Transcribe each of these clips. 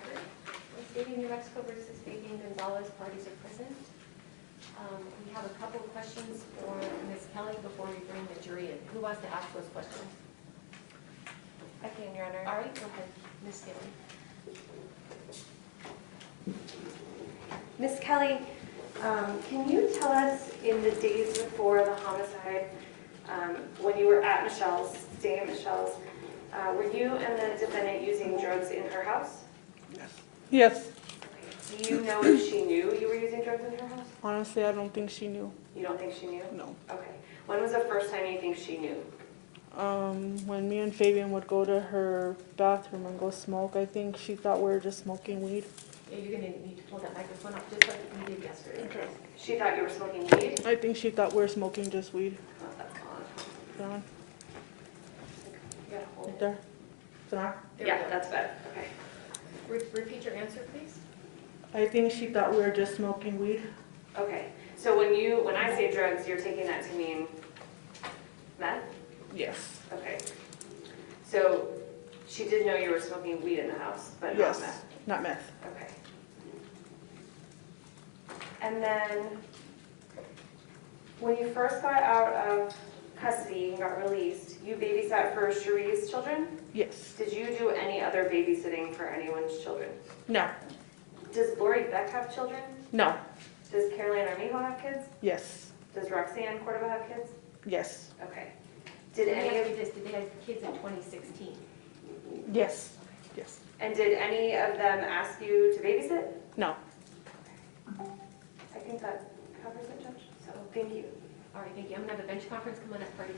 record. In State of New Mexico versus Fabian Gonzales, parties are present. We have a couple of questions for Ms. Kelley before we bring the jury in. Who wants to ask those questions? I can, Your Honor. All right, go ahead, Ms. Kelley. Ms. Kelley, can you tell us in the days before the homicide, when you were at Michelle's, staying at Michelle's, were you and the defendant using drugs in her house? Yes. Okay. Do you know if she knew you were using drugs in her house? Honestly, I don't think she knew. You don't think she knew? No. Okay. When was the first time you think she knew? When me and Fabian would go to her bathroom and go smoke, I think she thought we were just smoking weed. Yeah, you're going to need to pull that microphone up just like we did yesterday. Okay. She thought you were smoking weed? I think she thought we were smoking just weed. Oh, that's on. Is it on? You gotta hold Right it. there? Is it on? There we Yeah, go. that's better. Okay. Repeat your answer, please. I think she thought we were just smoking weed. Okay. So when I say drugs, you're taking that to mean meth? Yes. Okay. So she did know you were smoking weed in the house, but Yes. not meth? Not meth. Okay. And then, when you first got out of custody and got released, you babysat for Cherie's children? Yes. Did you do any other babysitting for anyone's children? No. Does Lori Beck have children? No. Does Caroline Armijo have kids? Yes. Does Roxanne Cordova have kids? Yes. Okay. Did Let me any ask of, you this, did they have kids in 2016? Yes. Yes. and did any of them ask you to babysit? No. I think that covers it, Judge. So, thank you. All right, thank you. I'm going to have a bench conference. Come on up, parties.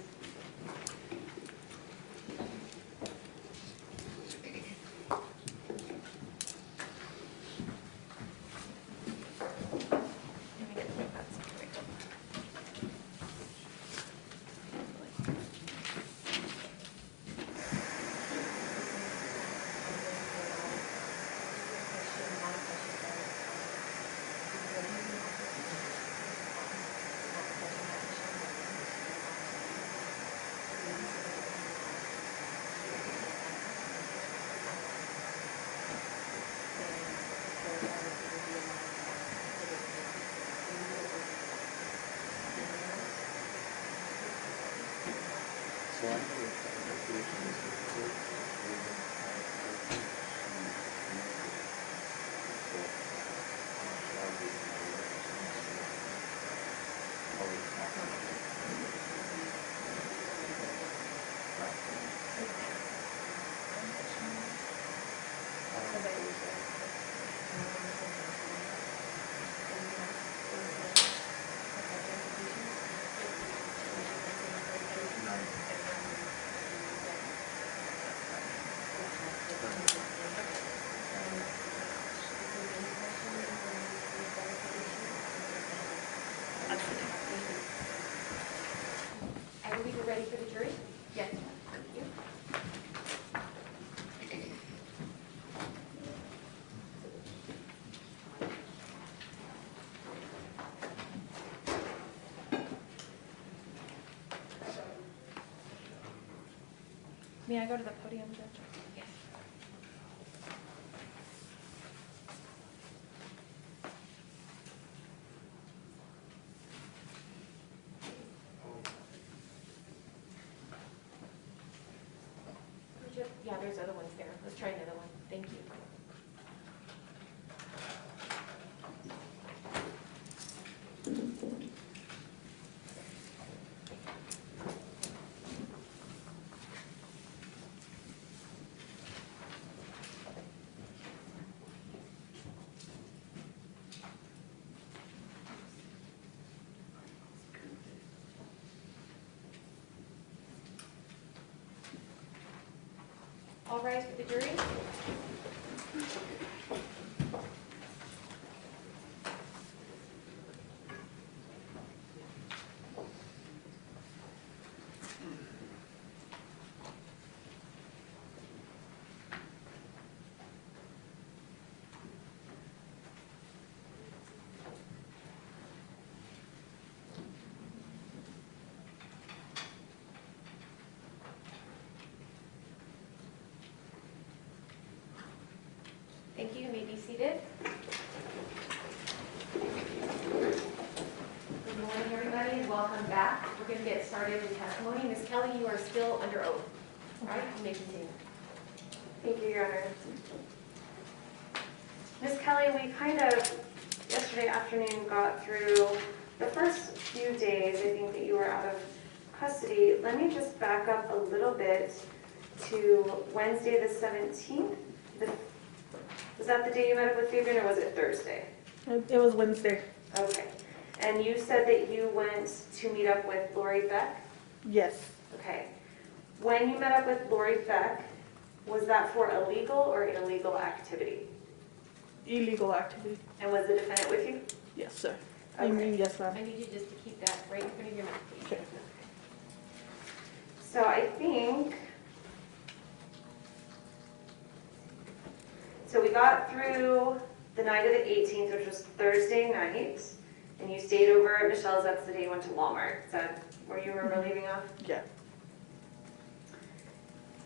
I believe we're ready for the jury? Yes. Thank you. May I go to the podium, Judge? Yes. Yeah, there's other ones there. Let's try another one. Thank you. All rise for the jury. still under oath. All right, you may continue. Thank you, Your Honor. Ms. Kelley, we kind of, yesterday afternoon, got through the first few days, I think, that you were out of custody. Let me just back up a little bit to Wednesday the 17th. Was that the day you met up with Fabian, or was it Thursday? It was Wednesday. Okay. And you said that you went to meet up with Lori Beck? Yes. Okay. When you met up with Lori Beck, was that for a legal or illegal activity? Illegal activity. And was the defendant with you? Yes, sir. I Okay. mean, yes, ma'am. I need you just to keep that right in front of your mouth, please. Okay. So I think, so we got through the night of the 18th, which was Thursday night, and you stayed over at Michelle's. That's the day you went to Walmart. Is that where you remember leaving off? Yeah.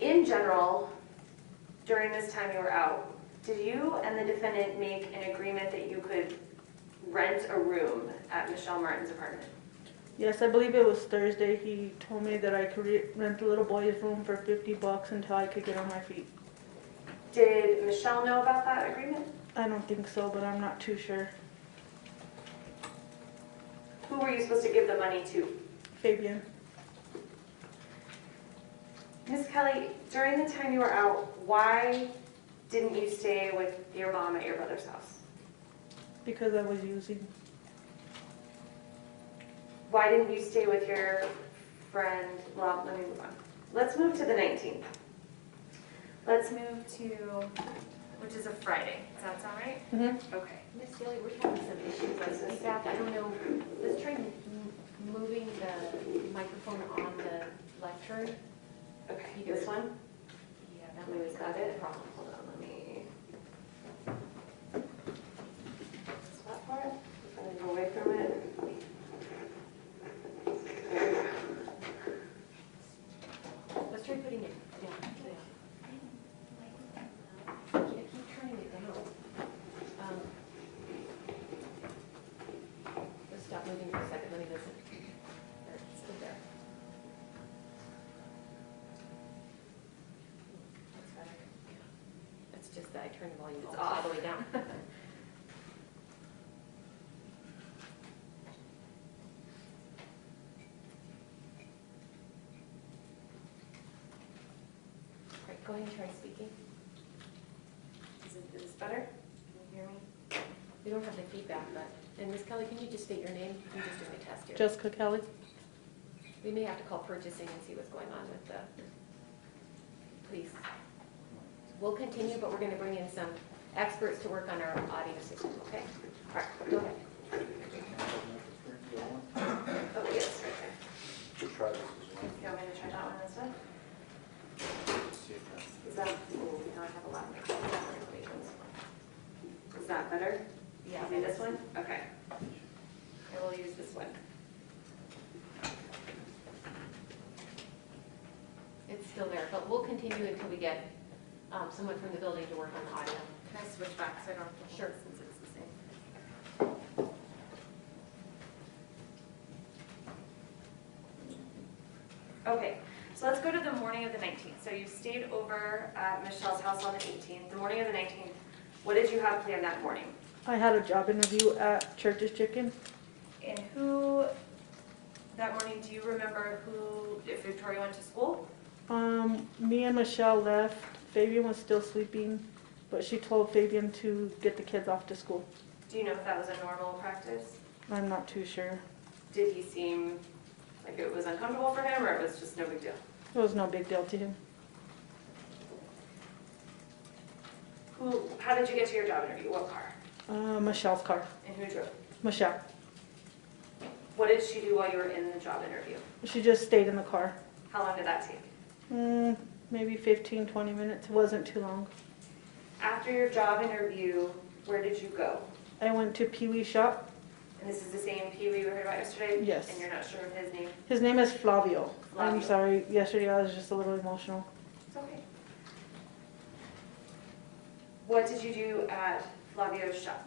In general, during this time you were out, did you and the defendant make an agreement that you could rent a room at Michelle Martin's apartment? Yes, I believe it was Thursday. He told me that I could rent the little boy's room for $50 until I could get on my feet. Did Michelle know about that agreement? I don't think so, but I'm not too sure. Who were you supposed to give the money to? Fabian. Ms. Kelley, during the time you were out, why didn't you stay with your mom at your brother's house? Because I was using. Why didn't you stay with your friend? Well, let me move on. Let's move to the 19th. Let's move to, which is a Friday. Does that sound right? Mm-hmm. Okay. Miss Kelley, we're having some issues with feedback. I don't know, let's try moving the microphone on the lectern. Okay, Either- this one? Yeah, that Louis, might be got the it? problem. Hold on, let me swap for it. If I move away from it. There we go. Let's try putting it down. Yeah, keep turning it down. Let's stop moving for a second, let me listen. There, it's still there. That's better. Yeah. It's just that I turned the volume It's all off. the way down. Right, go ahead and try speaking. Is this better? Can you hear me? We don't have the feedback, but, and Ms. Kelley, can you just state your name? I'm just doing a test here. Jessica Kelley. We may have to call purchasing and see what's going on with the, please. We'll continue, but we're gonna bring in some experts to work on our audio system, okay? All right, go ahead. Oh, yes, right there. Try this as well. You want me to try that one instead? See if that's. Is that, oh, now I have a lot of notifications. Is that better? Yeah. Use this one? Okay. I will use this one. It's still there, but we'll continue until we get someone from the building to work on the audio. Can I switch back so I don't have to Sure. since it's the same? Okay, so let's go to the morning of the 19th. So you stayed over at Michelle's house on the 18th. The morning of the 19th, what did you have planned that morning? I had a job interview at Church's Chicken. And who, that morning, do you remember who, if Victoria went to school? Me and Michelle left. Fabian was still sleeping, but she told Fabian to get the kids off to school. Do you know if that was a normal practice? I'm not too sure. Did he seem like it was uncomfortable for him, or it was just no big deal? It was no big deal to him. How did you get to your job interview? What car? Michelle's car. And who drove? Michelle. What did she do while you were in the job interview? She just stayed in the car. How long did that take? Maybe 15, 20 minutes. It wasn't too long. After your job interview, where did you go? I went to Pee Wee's shop. And this is the same Pee Wee we heard about yesterday? Yes. And you're not sure of his name? His name is Flavio. I'm Flavio. sorry. Yesterday I was just a little emotional. It's okay. What did you do at Flavio's shop?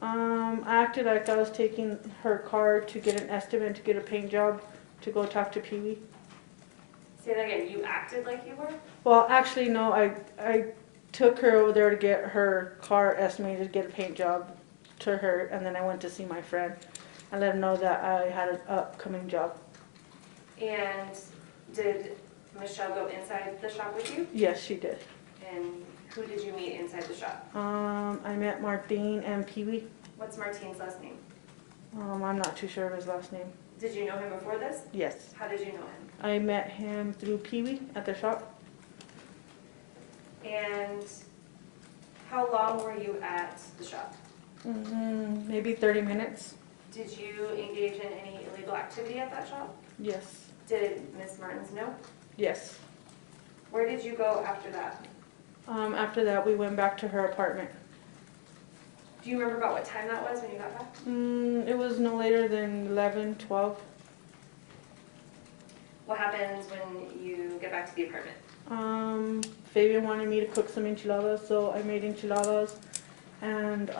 I acted like I was taking her car to get an estimate to get a paint job to go talk to Pee Wee. Say that again, you acted like you were? Well, actually, no, I took her over there to get her car estimated to get a paint job to her, and then I went to see my friend and let him know that I had an upcoming job. And did Michelle go inside the shop with you? Yes, she did. And who did you meet inside the shop? I met Martine and Pee-wee. What's Martine's last name? I'm not too sure of his last name. Did you know him before this? Yes. How did you know him? I met him through Pee-wee at the shop. And how long were you at the shop? Maybe 30 minutes. Did you engage in any illegal activity at that shop? Yes. Did Miss Martens know? Yes. Where did you go after that? After that, we went back to her apartment. Do you remember about what time that was when you got back? It was no later than 11, 12. What happens when you get back to the apartment? Fabian wanted me to cook some enchiladas, so I made enchiladas, and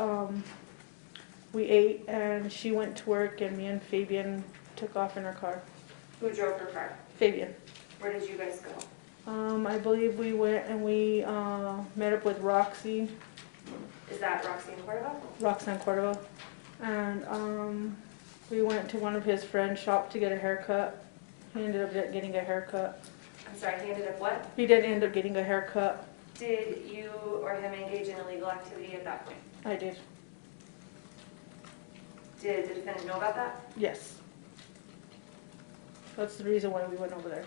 we ate, and she went to work, and me and Fabian took off in her car. Who drove her car? Fabian. Where did you guys go? I believe we went and we met up with Roxanne Is that Roxy in Cordova? and we went to one of his friend's shop to get a haircut. He ended up getting a haircut. I'm sorry, he ended up what? He didn't end up getting a haircut. Did you or him engage in illegal activity at that point? I did. Did the defendant know about that? Yes. That's the reason why we went over there.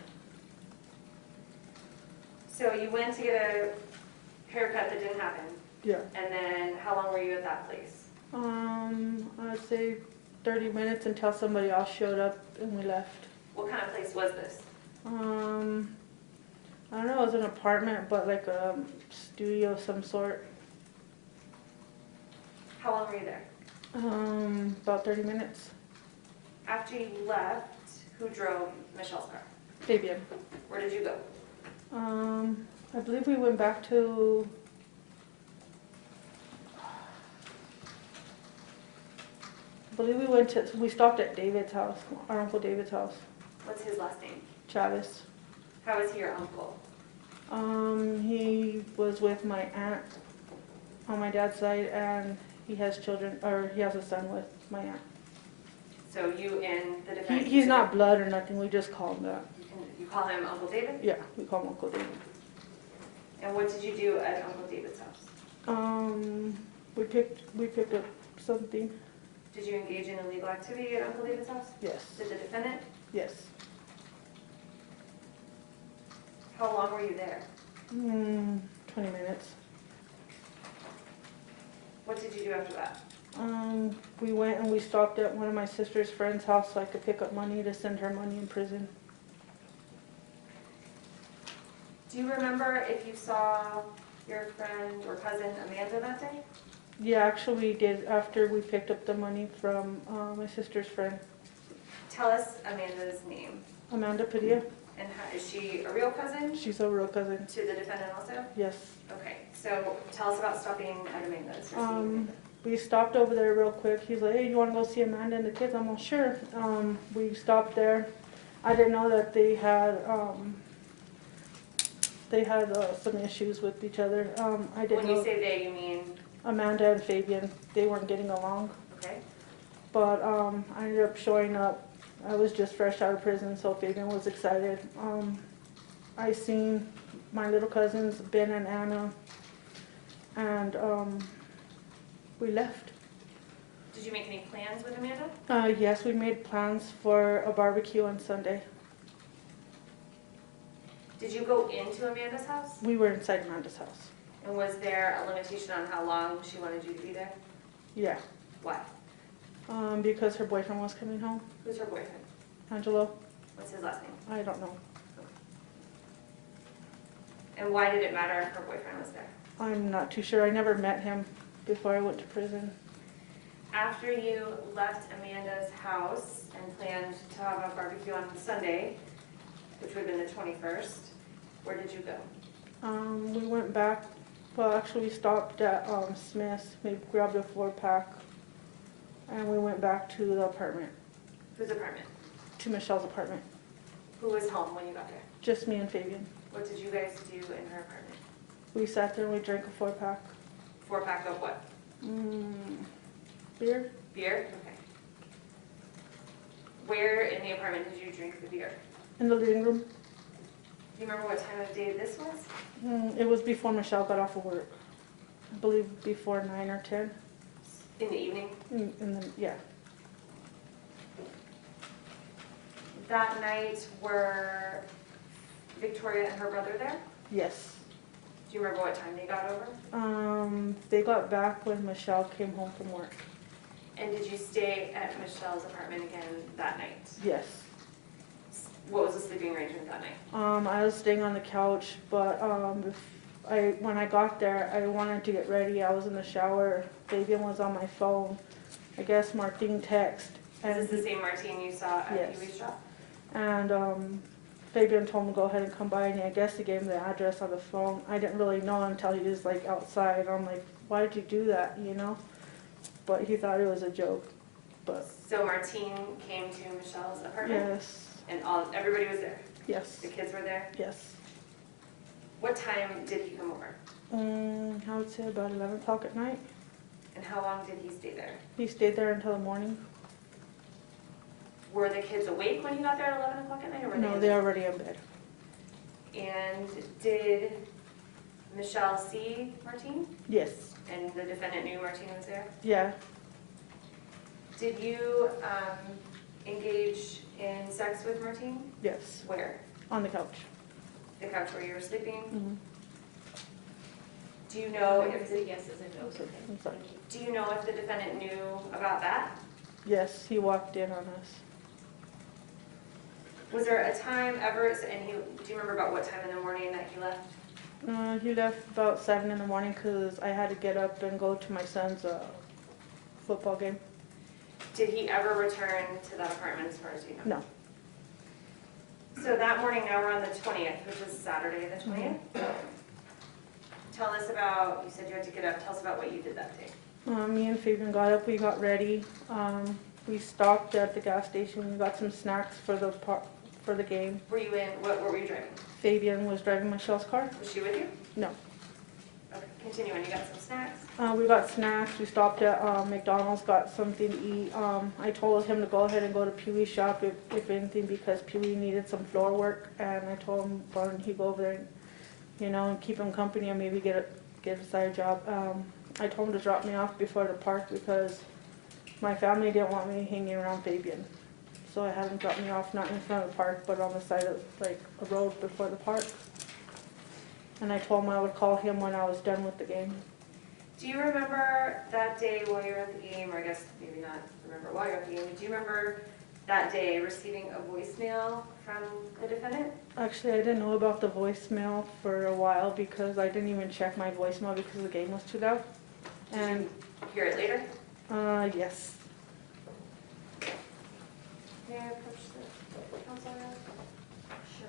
So you went to get a haircut that didn't happen, Yeah. and then how long were you at that place? I'd say 30 minutes until somebody else showed up and we left. What kind of place was this? I don't know, it was an apartment, but like a studio of some sort. How long were you there? About 30 minutes. After you left, who drove Michelle's car? Fabian. Where did you go? I believe we went back to, we stopped at David's house, our Uncle David's house, What's his last name? Chavez. How is he your uncle? He was with my aunt on my dad's side, and he has children, or he has a son with my aunt. So you and the defendant? He's not blood or nothing, we just call him that. You call him Uncle David? Yeah, we call him Uncle David. And what did you do at Uncle David's house? We picked up something. Did you engage in illegal activity at Uncle David's house? Yes. Did the defendant? Yes. How long were you there? 20 minutes. What did you do after that? We went and we stopped at one of my sister's friend's house so I could pick up money to send her money in prison. Do you remember if you saw your friend or cousin Amanda that day? Yeah, actually we did after we picked up the money from my sister's friend, Tell us Amanda's name. Amanda Padilla. And how, is she a real cousin She's a real cousin. to the defendant also? Yes. Okay, so tell us about stopping at Amanda's. or seeing We stopped over there real quick. He's like, hey, you want to go see Amanda and the kids? I'm all, sure. We stopped there. I didn't know that they had some issues with each other. I didn't When know you say they, you mean, Amanda and Fabian, they weren't getting along. okay? But I ended up showing up. I was just fresh out of prison, so Fabian was excited. I seen my little cousins, Ben and Anna, and we left. Did you make any plans with Amanda? Yes, we made plans for a barbecue on Sunday. Did you go into Amanda's house? We were inside Amanda's house. And was there a limitation on how long she wanted you to be there? Yeah, Why? because her boyfriend was coming home, Who's her boyfriend? Angelo. What's his last name? I don't know. And why did it matter if her boyfriend was there? I'm not too sure. I never met him before I went to prison. After you left Amanda's house and planned to have a barbecue on Sunday, which would have been the 21st, where did you go? We went back, well, actually we stopped at Smith's, maybe grabbed a 4-pack, and we went back to the apartment, Whose apartment? to Michelle's apartment. Who was home when you got there? Just me and Fabian. What did you guys do in her apartment? We sat there and we drank a 4-pack. 4-pack of what? Beer? Beer? Okay. Where in the apartment did you drink the beer? In the living room. Do you remember what time of day this was? It was before Michelle got off of work. I believe before 9 or 10. In the evening? Yeah. That night, were Victoria and her brother there? Yes. Do you remember what time they got over? They got back when Michelle came home from work. And did you stay at Michelle's apartment again that night? Yes. What was the sleeping arrangement that night? I was staying on the couch, but when I got there, I wanted to get ready. I was in the shower. Fabian was on my phone. I guess Martine texted. Is this the same Martine you saw at Yes. Pee Wee's shop? And Fabian told him to go ahead and come by, and I guess he gave him the address on the phone. I didn't really know until he was like outside. I'm like, why did you do that, you know? But he thought it was a joke. But So Martine came to Michelle's apartment? yes, And everybody was there? yes, The kids were there? yes. What time did he come over? I would say about 11 o'clock at night. And how long did he stay there? He stayed there until the morning. Were the kids awake when he got there at 11 o'clock at night? Or were No, they they're already in bed. And did Michelle see Martine? Yes, And the defendant knew Martine was there? yeah, Did you engage in sex with Martine? yes, Where? on the couch. The couch where you were sleeping? Mhm. Do you know If if it's a yeses and nos, okay. I'm sorry. Do you know if the defendant knew about that? Yes, he walked in on us. Was there a time ever, do you remember about what time in the morning that he left? He left about 7 in the morning because I had to get up and go to my son's football game. Did he ever return to that apartment as far as you know? No. So that morning, now we're on the 20th, which is Saturday the 20th. Tell us about, you said you had to get up, tell us about what you did that day. Me and Fabian got up, we got ready. We stopped at the gas station, we got some snacks for the game. Were you what were you driving? Fabian was driving Michelle's car. Was she with you? No. Okay, continue, and you got some snacks? We got snacks, we stopped at McDonald's, got something to eat. I told him to go ahead and go to Pee Wee's shop if anything, because Pee Wee needed some floor work, and I told him why don't he go over there and, and keep him company and maybe get a side job. I told him to drop me off before the park because my family didn't want me hanging around Fabian. So I had him drop me off, not in front of the park, but on the side of like a road before the park. And I told him I would call him when I was done with the game. Do you remember that day while you were at the game, or I guess maybe not remember while you were at the game, but do you remember that day receiving a voicemail from the defendant? Actually, I didn't know about the voicemail for a while because I didn't even check my voicemail because the game was too loud. And Did you hear it later? yes. May I approach the council now? Sure.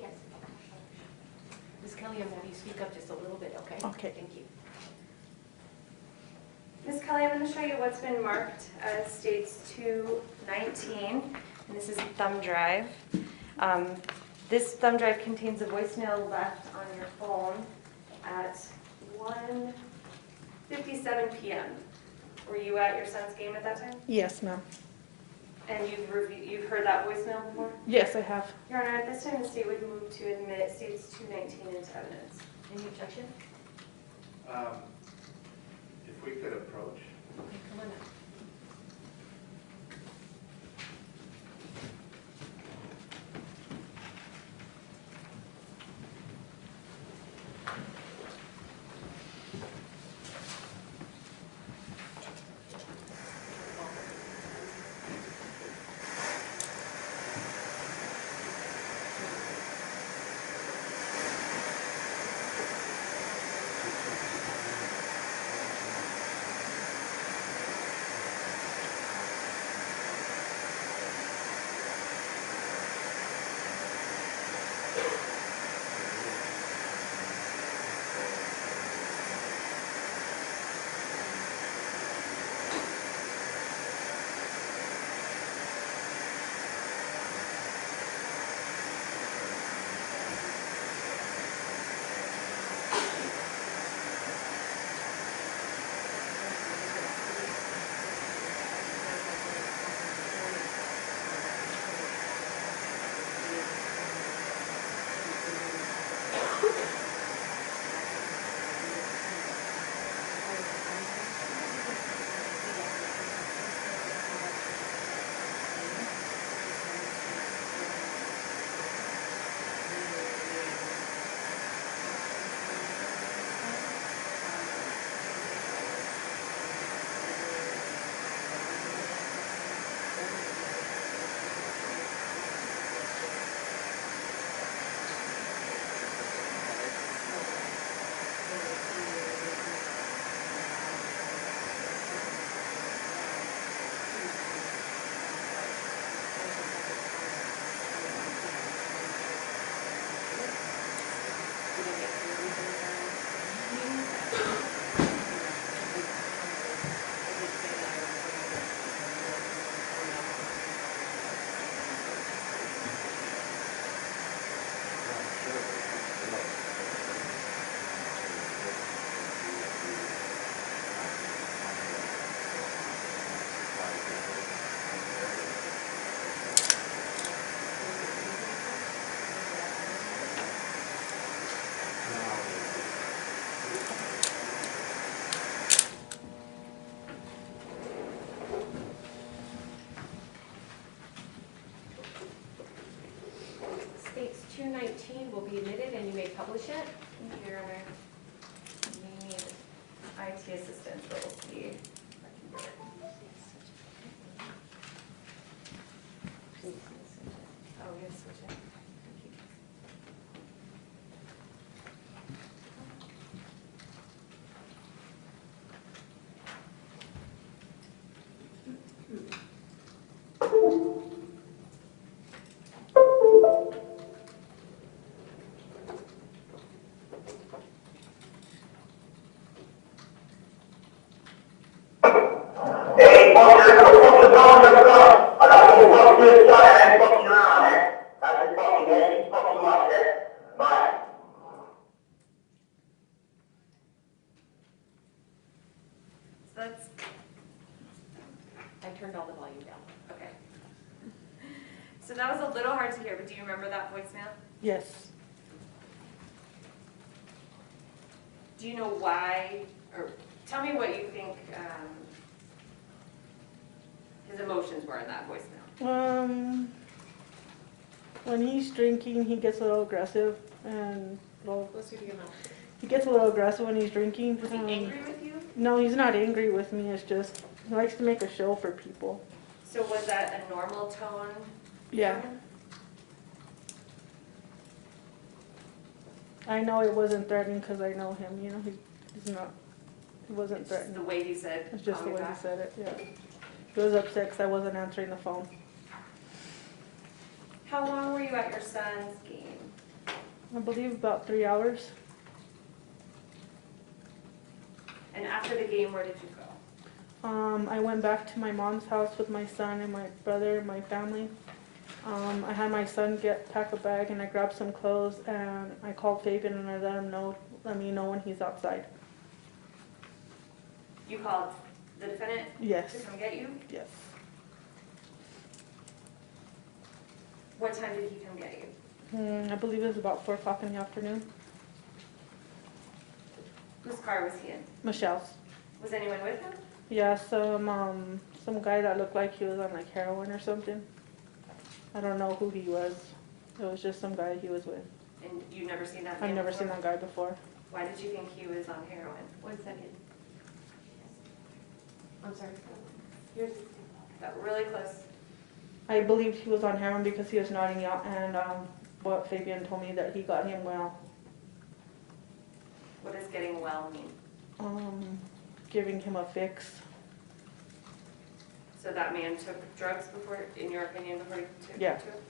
Yes. Ms. Kelley, I'm going to speak up just a little bit, okay? Okay. Thank you. Ms. Kelley, I'm going to show you what's been marked as states 219, and this is a thumb drive. This thumb drive contains a voicemail left on your phone at 1:57 p.m. Were you at your son's game at that time? Yes, ma'am. And you've heard that voicemail before? Yes, I have. Your Honor, at this time, the state would move to admit states 219 into evidence. Any objection? If we could approach. Okay, come on up. Bouchette? Thank you, Your Honor. We need IT assistance, but we'll see. if I can do it. Oh, we have to switch it. So that's, I turned all the volume down. okay. So that was a little hard to hear, but do you remember that voicemail? Yes. Do you know why, or tell me what you think his emotions were in that voicemail? When he's drinking, he gets a little aggressive and Closer to your mouth. he gets a little aggressive when he's drinking. Was he angry with you? No, he's not angry with me. It's just he likes to make a show for people. So was that a normal tone? Yeah. I know it wasn't threatening because I know him. You know, he's not. He wasn't It's just threatening. the way he said, It's just "Call the me way back." he said it. Yeah. He was upset because I wasn't answering the phone. How long were you at your son's game? I believe about 3 hours. And after the game, where did you go? I went back to my mom's house with my son and my brother and my family. I had my son pack a bag and I grabbed some clothes and I called Fabian and I let me know when he's outside. You called the defendant Yes. to come get you? Yes. What time did he come get you? I believe it was about 4 o'clock in the afternoon. Whose car was he in? Michelle's. Was anyone with him? Yeah, some guy that looked like he was on like heroin or something. I don't know who he was. It was just some guy he was with. And you've never seen that man I've never before? seen that guy before. Why did you think he was on heroin? 1 second. I'm sorry. Yours got really close. I believed he was on heroin because he was nodding out and what Fabian told me that he got him well. What does getting well mean? Giving him a fix. So that man took drugs before, in your opinion, before he took Yeah. to it?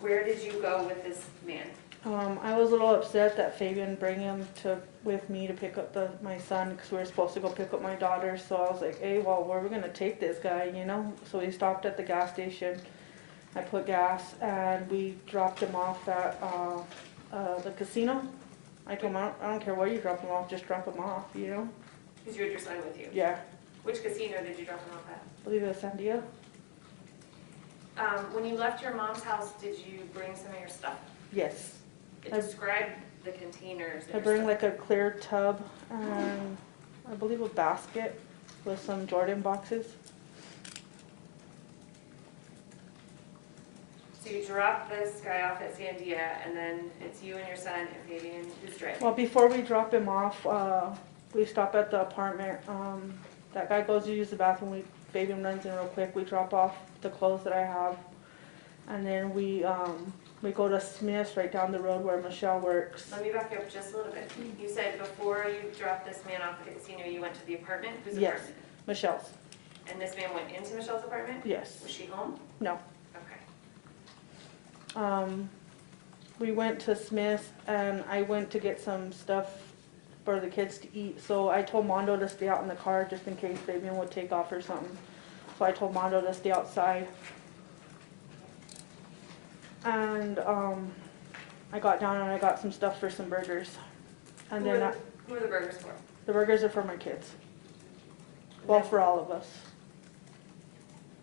Where did you go with this man? I was a little upset that Fabian bring him with me to pick up my son because we were supposed to go pick up my daughter. So I was like, hey, well, where are we gonna take this guy, you know? So we stopped at the gas station. I put gas and we dropped him off at the casino. I told him, I don't care where you drop him off, just drop him off, you know? Because you had your son with you. Yeah, Which casino did you drop him off at? I believe it was Sandia. When you left your mom's house, did you bring some of your stuff? Yes. Describe the containers. I bring like a clear tub and I believe a basket with some Jordan boxes. So you drop this guy off at Sandia, and then it's you and your son and Fabian who's driving. Well, before we drop him off, we stop at the apartment. That guy goes to use the bathroom. Fabian runs in real quick. We drop off the clothes that I have, and then we go to Smith's right down the road where Michelle works. Let me back you up just a little bit. You said before you dropped this man off at the casino, you went to the apartment? Whose Yes. apartment? Michelle's. And this man went into Michelle's apartment? Yes. Was she home? No. Okay. We went to Smith's and I went to get some stuff for the kids to eat. So I told Mondo to stay out in the car just in case Fabian would take off or something. So I told Mondo to stay outside. And I got down and I got some stuff for some burgers. And Who then are the burgers for? the burgers are for my kids. Well, for all of us.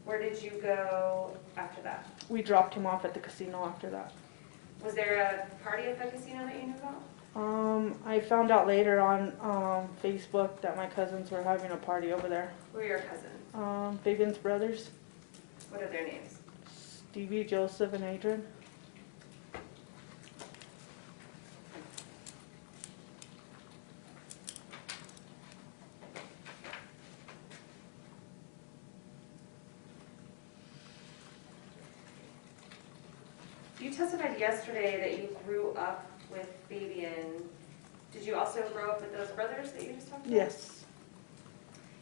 Where did you go after that? We dropped him off at the casino after that. Was there a party at the casino that you knew about? I found out later on Facebook that my cousins were having a party over there. Who are your cousins? Fabian's brothers, What are their names? Stevie, Joseph, and Adrian. testified yesterday that you grew up with Fabian. Did you also grow up with those brothers that you just talked about? Yes.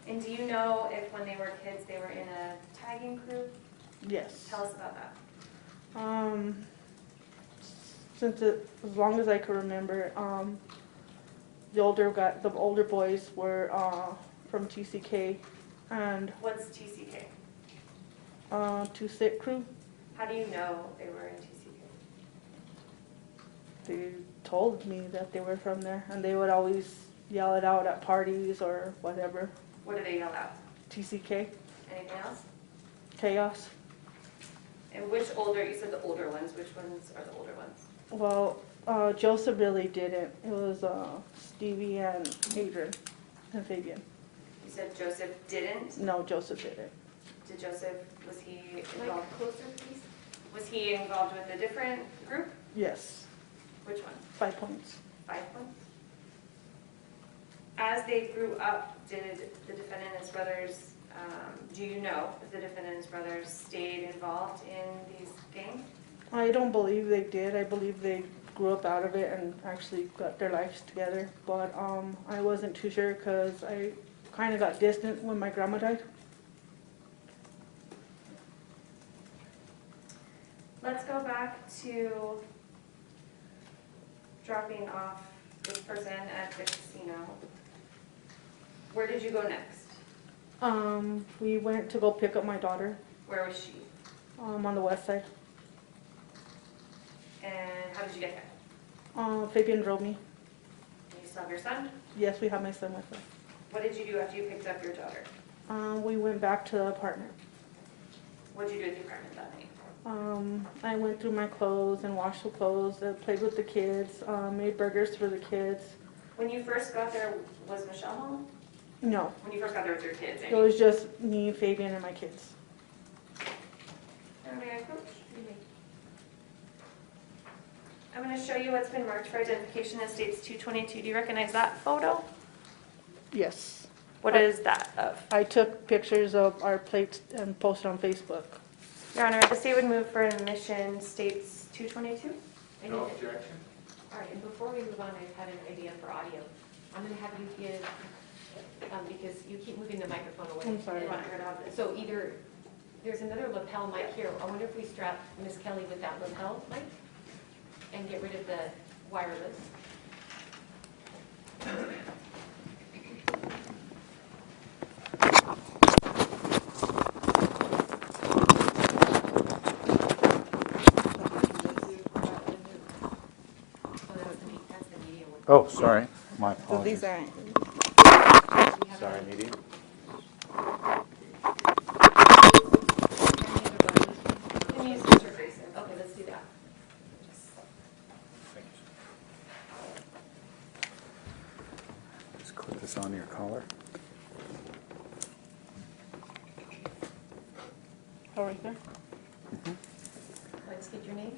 And do you know if when they were kids they were in a tagging crew? Yes. Tell us about that. As long as I can remember, the older boys were from TCK and What's TCK? Two Sit Crew. How do you know they were in TCK? They told me that they were from there, and they would always yell it out at parties or whatever. What do they yell out? TCK, Anything else? chaos. And which older, you said the older ones, which ones are the older ones? Well, Joseph really didn't. It was Stevie and Adrian and Fabian. You said Joseph didn't? No, Joseph didn't. Did Joseph, was he Mike, involved? closer, please. Was he involved with a different group? Yes, Which one? 5 points. 5 points? As they grew up, did the defendant and his brothers, do you know if the defendant and his brothers stayed involved in these gangs? I don't believe they did. I believe they grew up out of it and actually got their lives together. But I wasn't too sure because I kind of got distant when my grandma died. Let's go back to dropping off this person at the casino. Where did you go next? We went to go pick up my daughter Where was she? on the west side. And how did you get there? Fabian drove me. And you still have your son? Yes, we have my son with us. What did you do after you picked up your daughter? We went back to the apartment. What did you do with your apartment that night? I went through my clothes and washed the clothes, played with the kids, made burgers for the kids. When you first got there, was Michelle home? No, When you first got there with your kids, it was just me, Fabian, and my kids. May I, Coach? I'm going to show you what's been marked for identification as states 222. Do you recognize that photo? Yes. What is that of? I took pictures of our plates and posted on Facebook. Your Honor, the state would move for admission states 222. No objection? All right, and before we move on, I've had an idea for audio. I'm gonna have you give, because you keep moving the microphone away. I'm sorry. You want her to have this? So either, there's another lapel mic here. I wonder if we strap Miss Kelley with that lapel mic and get rid of the wireless. That's the media one. Oh, sorry. My So apologies. these aren't. Sorry, media. Can you use Mr. Grayson? Okay, let's do that. Thank you. Just clip this onto your collar. Oh, right there. Let's get your name.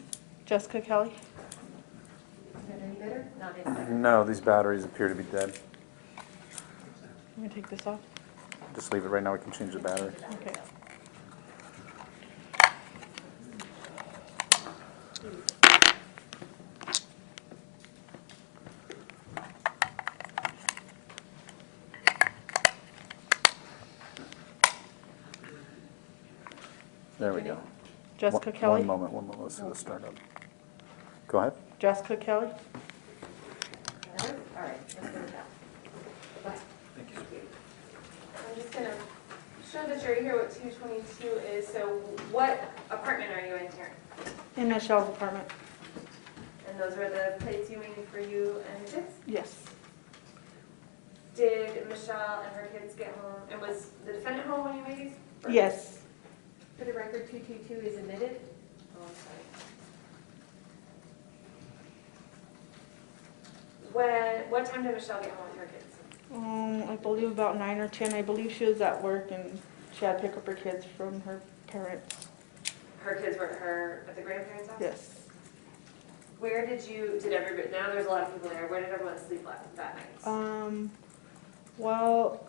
Jessica Kelley. Is that any better? Not any better. No, these batteries appear to be dead. Let me take this off. Just leave it right now. We can change the battery. Okay. There we go. Jessica One- Kelley. One moment. Let's do the startup. Go ahead. Jessica Kelley. All right, let's go with that. Bye. Thank you. I'm just going to show the jury here what 222 is. So what apartment are you in here? In Michelle's apartment. And those are the plates you made for you and the kids? Yes. Did Michelle and her kids get home? And was the defendant home when you made these? Yes. For the record, 222 is admitted. Oh, I'm sorry. What time did Michelle get home with her kids? I believe about 9 or 10. I believe she was at work and she had to pick up her kids from her parents. Her kids were at the grandparents' house? Yes. Where did everybody, now there's a lot of people there, where did everyone sleep that night? Well,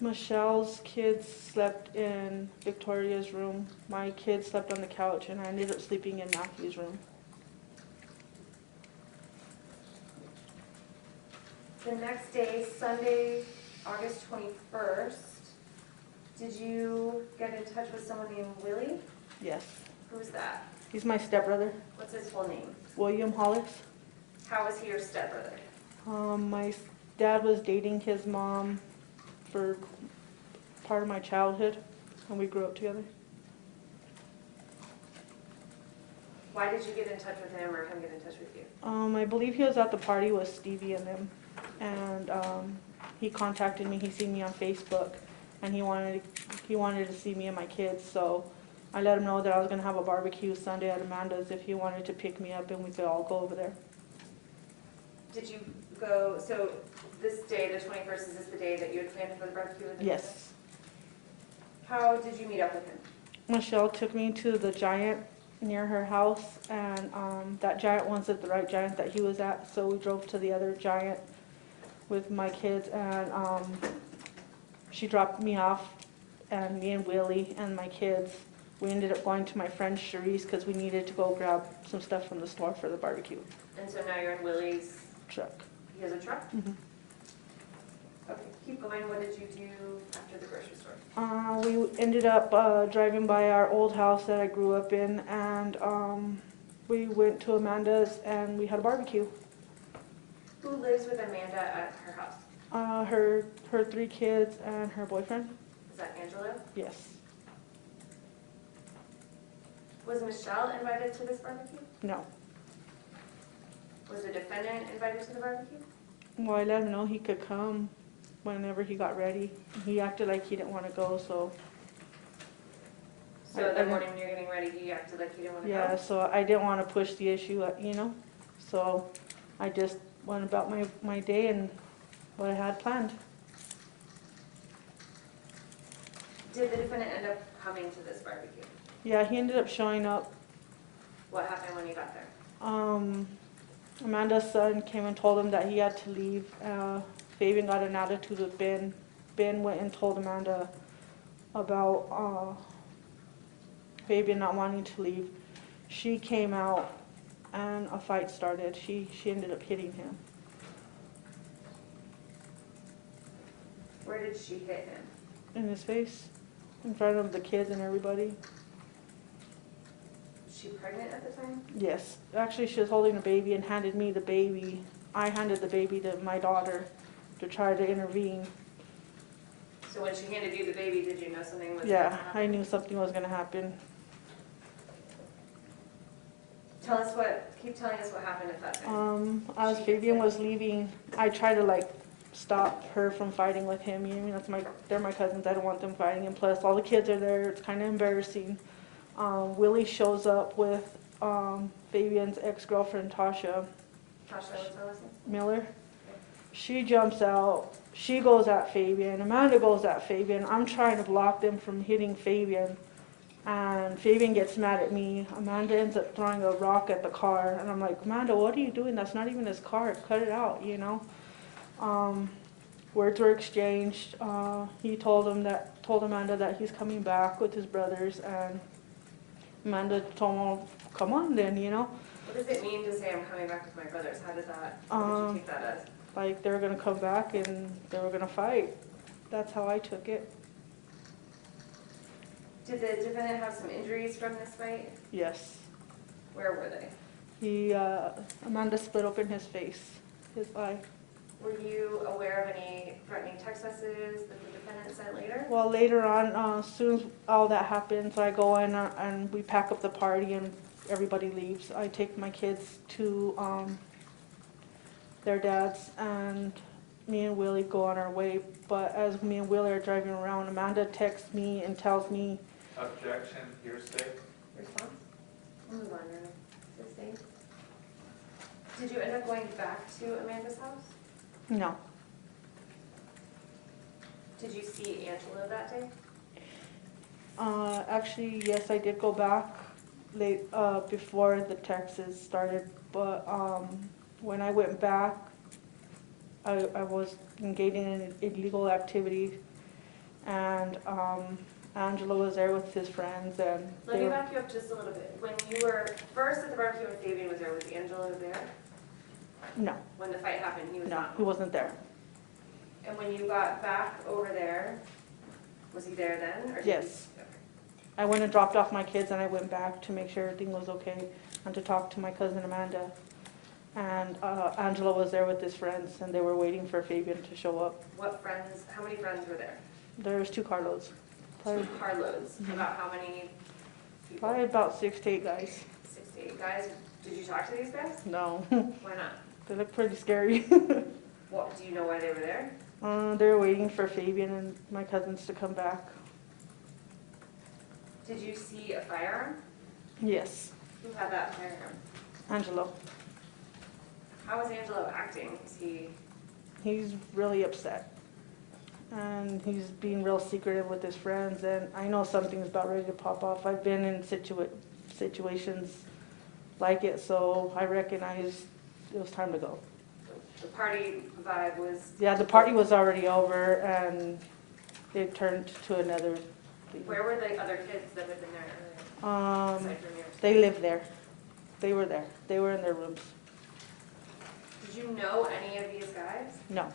Michelle's kids slept in Victoria's room. My kids slept on the couch, and I ended up sleeping in Matthew's room. The next day, Sunday, August 21st, did you get in touch with someone named Willie? Yes. Who's that? He's my stepbrother, What's his full name? William Hollis. How was he your stepbrother? My dad was dating his mom for part of my childhood, and we grew up together. Why did you get in touch with him or him get in touch with you? I believe he was at the party with Stevie and them, and he contacted me. He seen me on Facebook, and he wanted to see me and my kids. So I let him know that I was gonna have a barbecue Sunday at Amanda's if he wanted to pick me up, and we could all go over there. Did you go, so this day, the 21st, is this the day that you had planned for the barbecue with him? Yes. How did you meet up with him? Michelle took me to the Giant near her house, and that Giant wasn't the right Giant that he was at, so we drove to the other Giant with my kids, and she dropped me off, and me and Willie and my kids, we ended up going to my friend Cherie's because we needed to go grab some stuff from the store for the barbecue And so now you're in Willie's, truck. he has a truck? Mhm. Okay, keep going. What did you do after the grocery store? We ended up driving by our old house that I grew up in, and we went to Amanda's and we had a barbecue. Who lives with Amanda at her house? Her 3 kids and her boyfriend. Is that Angela? Yes. Was Michelle invited to this barbecue? No. Was the defendant invited to the barbecue? Well, I let him know he could come whenever he got ready. He acted like he didn't want to go, so So the morning when you're getting ready, he acted like he didn't want to yeah. go? So I didn't want to push the issue, So I just went about my day and what I had planned. Did the defendant end up coming to this barbecue? Yeah, he ended up showing up. What happened when he got there? Amanda's son came and told him that he had to leave. Fabian got an attitude with Ben. Ben went and told Amanda about Fabian not wanting to leave. She came out and a fight started. She ended up hitting him. Where did she hit him? In his face, in front of the kids and everybody. Was she pregnant at the time? Yes, actually she was holding a baby and handed me the baby. I handed the baby to my daughter to try to intervene. So when she handed you the baby, did you know something was Yeah, going to happen? I knew something was gonna happen. Keep telling us what happened at that time. As She Fabian said- was leaving, I tried to stop her from fighting with him. You know, what I mean, they're my cousins. I don't want them fighting, and plus all the kids are there. It's kind of embarrassing. Willie shows up with Fabian's ex-girlfriend Tasha Tasha, what's her last name? Miller. She jumps out. She goes at Fabian. Amanda goes at Fabian. I'm trying to block them from hitting Fabian. And Fabian gets mad at me. Amanda ends up throwing a rock at the car. And I'm like, Amanda, what are you doing? That's not even his car. Cut it out, Words were exchanged. He told Amanda that he's coming back with his brothers. And Amanda told him, come on then, What does it mean to say I'm coming back with my brothers? What did you take that as? Like they were going to come back and they were going to fight. That's how I took it. Did the defendant have some injuries from this fight? Yes. Where were they? Amanda split open his face, his eye. Were you aware of any threatening text messages that the defendant sent later? Well, later on, as soon as all that happens, I go in and we pack up the party and everybody leaves. I take my kids to their dads, and me and Willie go on our way. But as me and Willie are driving around, Amanda texts me and tells me, Objection, hearsay. Response? Move on, Renee. Is it safe? Did you end up going back to Amanda's house? no. Did you see Angela that day? Actually, yes, I did go back late before the texts started, but when I went back, I was engaging in illegal activity, and Angelo was there with his friends, and Let they me were, back you up just a little bit. When you were first at the barbecue when Fabian was there, was Angelo there? no, When the fight happened, he was no, not. he wasn't there. And when you got back over there, was he there then? Or did Yes. You... I went and dropped off my kids, and I went back to make sure everything was okay, and to talk to my cousin Amanda. And Angelo was there with his friends, and they were waiting for Fabian to show up. What friends, how many friends were there? There was 2 carloads. Probably, 2 carloads. Mhm. About how many people? probably about 6 to 8 guys. 6 to 8 guys. Did you talk to these guys? No, Why not? they look pretty scary. What, do you know why they were there? They were waiting for Fabian and my cousins to come back. Did you see a firearm? Yes, Who had that firearm? Angelo. How was Angelo acting? Is he... He's really upset. And he's being real secretive with his friends, and I know something's about ready to pop off. I've been in situations like it, so I recognized it was time to go. The party vibe was... Yeah, the party was already over, and it turned to another thing. Where were the other kids that had been there earlier? Aside from yours? They lived there. They were there. They were in their rooms. Did you know any of these guys? No.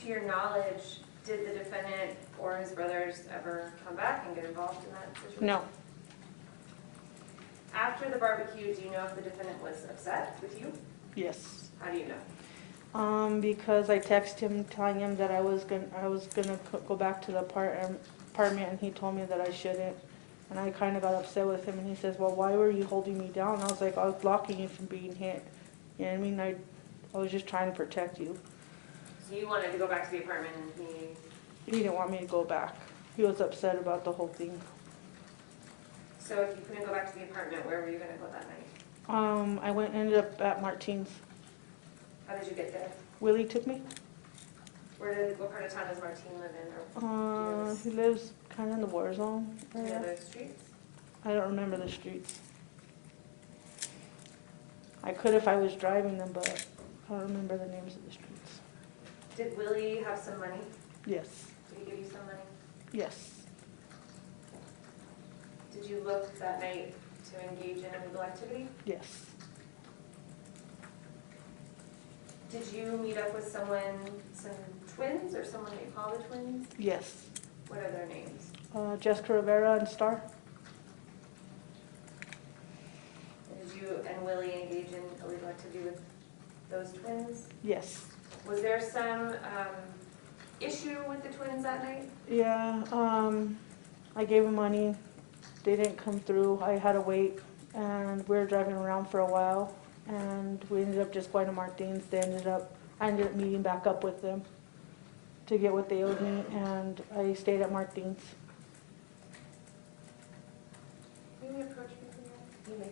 To your knowledge, did the defendant or his brothers ever come back and get involved in that situation? No. After the barbecue, do you know if the defendant was upset with you? Yes. How do you know? Because I texted him telling him that I was gonna go back to the apartment, and he told me that I shouldn't. And I kind of got upset with him, and he says, "Well, why were you holding me down?" I was like, "I was blocking you from being hit." You know what I mean? I was just trying to protect you. So you wanted to go back to the apartment and He didn't want me to go back. He was upset about the whole thing. So if you couldn't go back to the apartment, where were you gonna go that night? I ended up at Martens. How did you get there? Willie took me. What part of town does Martine live in? Or He lives kind of in the war zone any area. other streets? I don't remember the streets. I could if I was driving them, but I don't remember the names of the streets. Did Willie have some money? Yes, Did he give you some money? yes, Did you look that night to engage in illegal activity? yes. Did you meet up with some twins, or someone that you call the twins? Yes. What are their names? Jessica Rivera and Star? Did you and Willie engage in illegal activity with those twins? Yes. Was there some issue with the twins that night? Yeah, I gave them money. They didn't come through. I had to wait, and we were driving around for a while, and we ended up just going to Martins. I ended up meeting back up with them to get what they owed me, and I stayed at Martins. May we approach you from there? You may.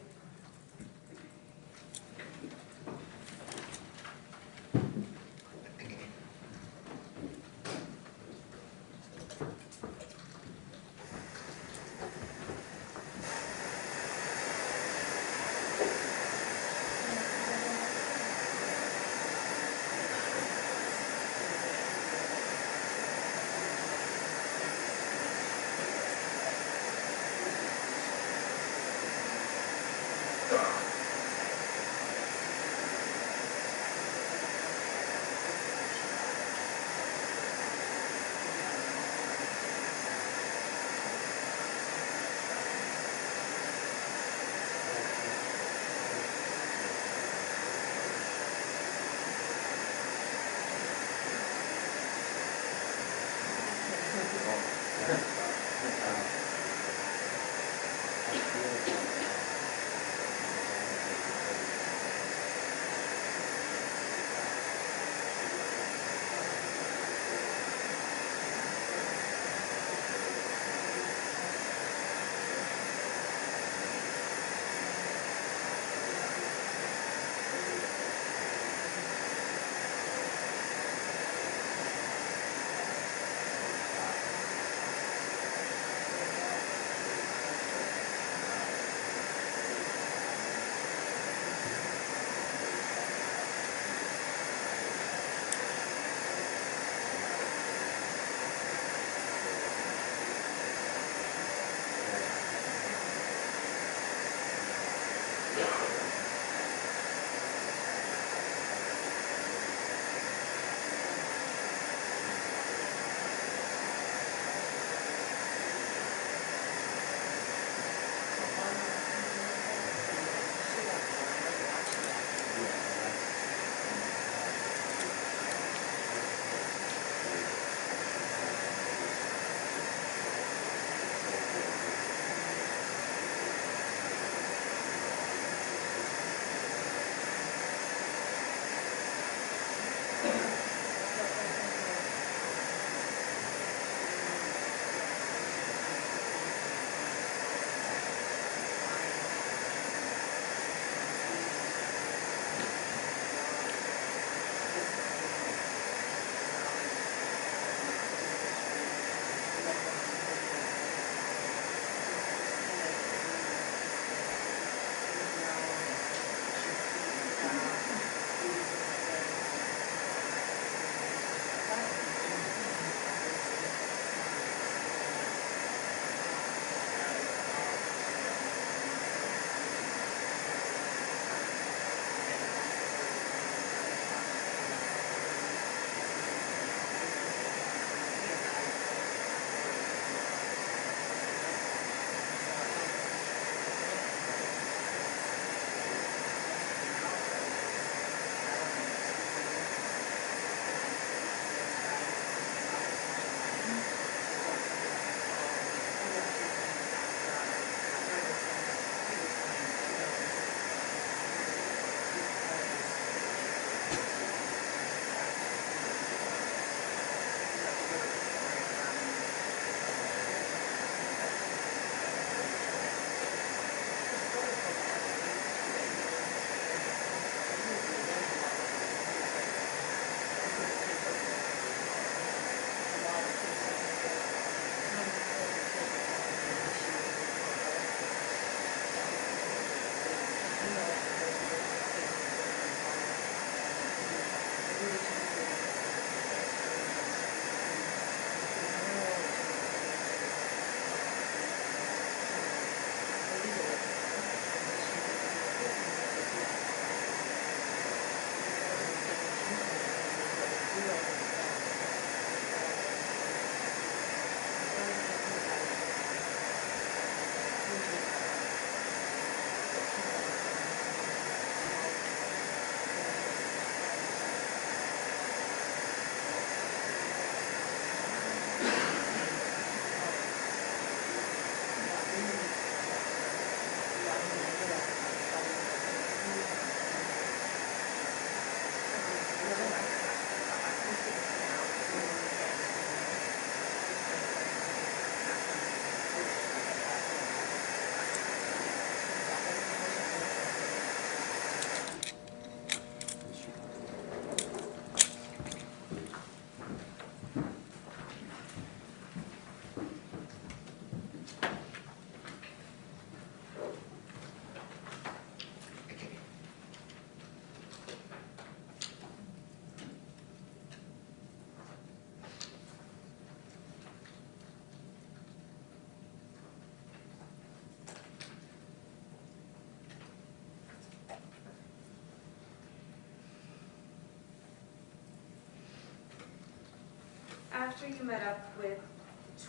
after you met up with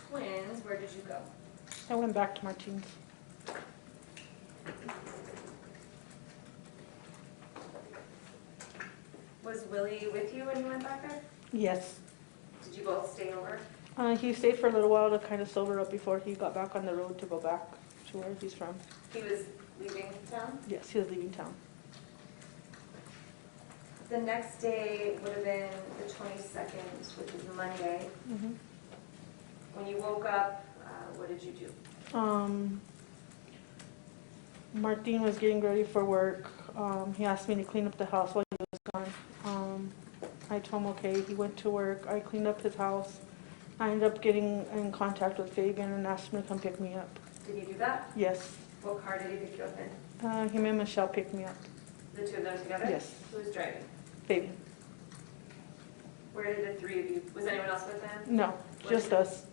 twins, where did you go? I went back to Martens. Was Willie with you when you went back there? Yes. Did you both stay over? He stayed for a little while to kind of sober up before he got back on the road to go back to where he's from. He was leaving town? Yes, he was leaving town. The next day would have been the 22nd, which is Monday. Mhm. When you woke up, what did you do? Martin was getting ready for work. He asked me to clean up the house while he was gone. I told him okay. He went to work. I cleaned up his house. I ended up getting in contact with Fabian and asked him to come pick me up. Did you do that? Yes. What car did he pick you up in? Him and Michelle picked me up. The two of them together? Yes. Who was driving? Fabian. Where did the three of you, was anyone else with them? No, just us.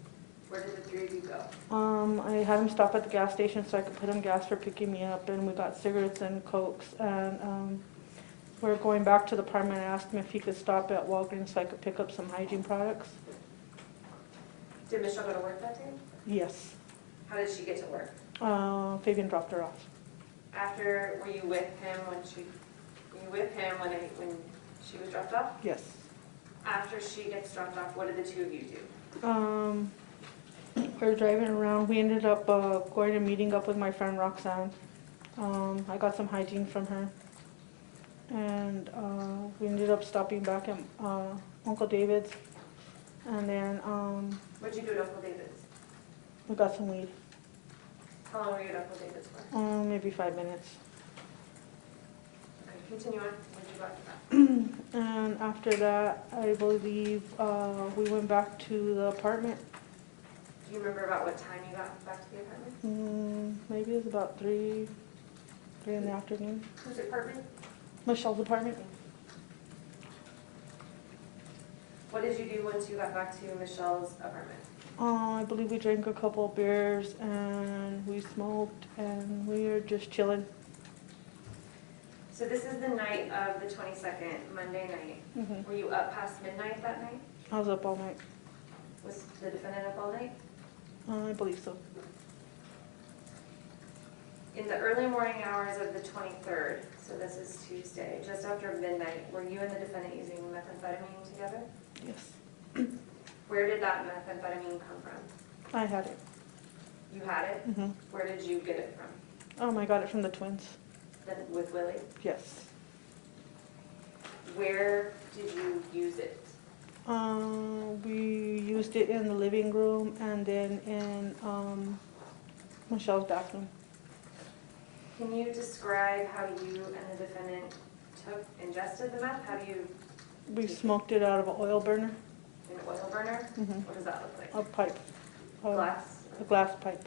Where did the three of you go? I had him stop at the gas station so I could put him gas for picking me up, and we got cigarettes and Cokes, and we're going back to the apartment. I asked him if he could stop at Walgreens so I could pick up some hygiene products. Did Michelle go to work that day? Yes. How did she get to work? Fabian dropped her off. After, were you with him when she was dropped off? Yes. After she gets dropped off, what did the two of you do? We were driving around. We ended up going and meeting up with my friend Roxanne. I got some hygiene from her. And we ended up stopping back at Uncle David's. And then What'd you do at Uncle David's? we got some weed. How long were you at Uncle David's for? Maybe 5 minutes. Okay, continue on. When did you go after that? And after that, I believe we went back to the apartment. Do you remember about what time you got back to the apartment? Maybe it was about 3 in the afternoon. Whose apartment? Michelle's apartment. What did you do once you got back to Michelle's apartment? I believe we drank a couple of beers and we smoked and we were just chilling. So this is the night of the 22nd, Monday night. Were you up past midnight that night? I was up all night. Was the defendant up all night? I believe so. In the early morning hours of the 23rd, so this is Tuesday, just after midnight, were you and the defendant using methamphetamine together? Yes. Where did that methamphetamine come from? I had it. You had it? Where did you get it from? I got it from the twins. Then with Willie? Yes. Where did you use it? We used it in the living room and then in Michelle's bathroom. Can you describe how you and the defendant ingested the meth? How do you, We smoked it out of an oil burner, an oil burner? What does that look like? a pipe, Glass? a glass pipe.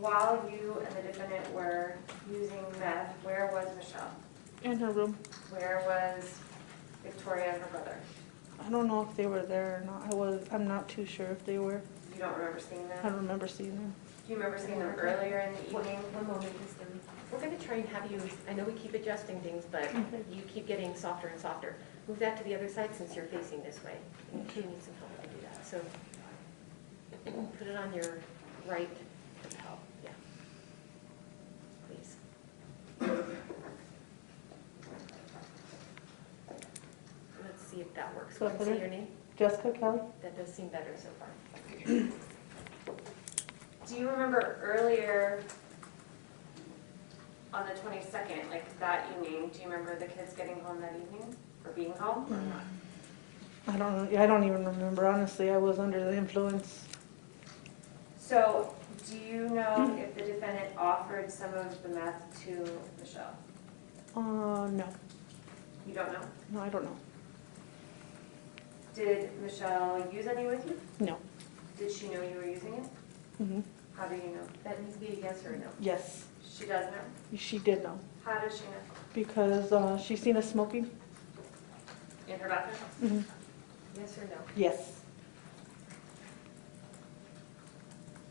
While you and the defendant were using meth, where was Michelle? In her room. Where was Victoria and her brother? I don't know if they were there or not. I'm not too sure if they were. You don't remember seeing I them? don't remember seeing them. Do you remember seeing them earlier in the evening? One moment, Ms. Lilly. We're gonna try and have you, I know we keep adjusting things, but you keep getting softer and softer. Move that to the other side since you're facing this way. And you need some help to do that, so put it on your right help, yeah. Please. Let's see if that works. So Can I better? say your name? Jessica Kelley? That does seem better so far. Do you remember earlier on the 22nd, like that evening, do you remember the kids getting home that evening or being home or not? I don't even remember, honestly. I was under the influence. So do you know if the defendant offered some of the meth to Michelle? No. You don't know? No, I don't know. Did Michelle use any with you? No. Did she know you were using it? How do you know? That needs to be a yes or a no. Yes, She does know. she did know. How does she know? Because she seen us smoking. In her bathroom? Yes or no? Yes.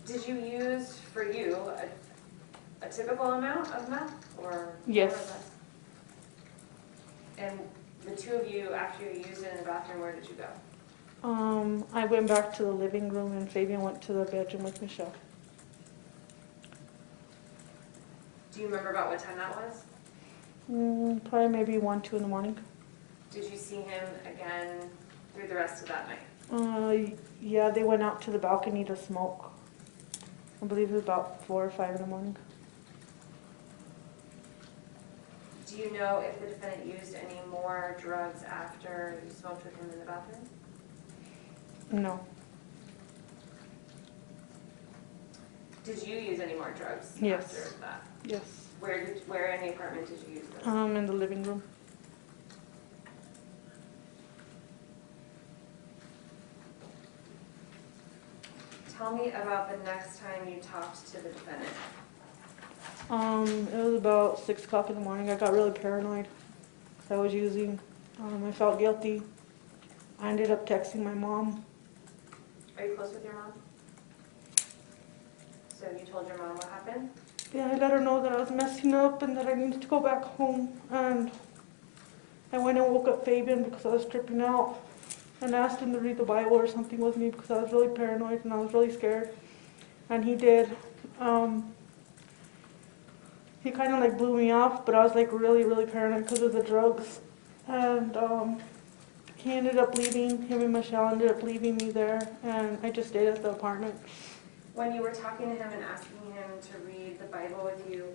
Did you use, for you, a typical amount of meth or? Yes. more or less? And The two of you, after you used it in the bathroom, where did you go? I went back to the living room and Fabian went to the bedroom with Michelle. Do you remember about what time that was? Probably maybe 1, 2 in the morning. Did you see him again through the rest of that night? Yeah, they went out to the balcony to smoke. I believe it was about 4 or 5 in the morning. Do you know if the defendant used any more drugs after you smoked with him in the bathroom? No. Did you use any more drugs Yes. after that? Yes. Where in the apartment did you use those? In the living room. Tell me about the next time you talked to the defendant. It was about 6 o'clock in the morning. I got really paranoid. I was using. I felt guilty. I ended up texting my mom. Are you close with your mom? So you told your mom what happened? Yeah, I let her know that I was messing up and that I needed to go back home. And I went and woke up Fabian because I was tripping out and asked him to read the Bible or something with me because I was really paranoid and I was really scared. And he did. He kind of like blew me off, but I was like really, really paranoid because of the drugs. And he ended up leaving, him and Michelle ended up leaving me there, and I just stayed at the apartment. When you were talking to him and asking him to read the Bible with you,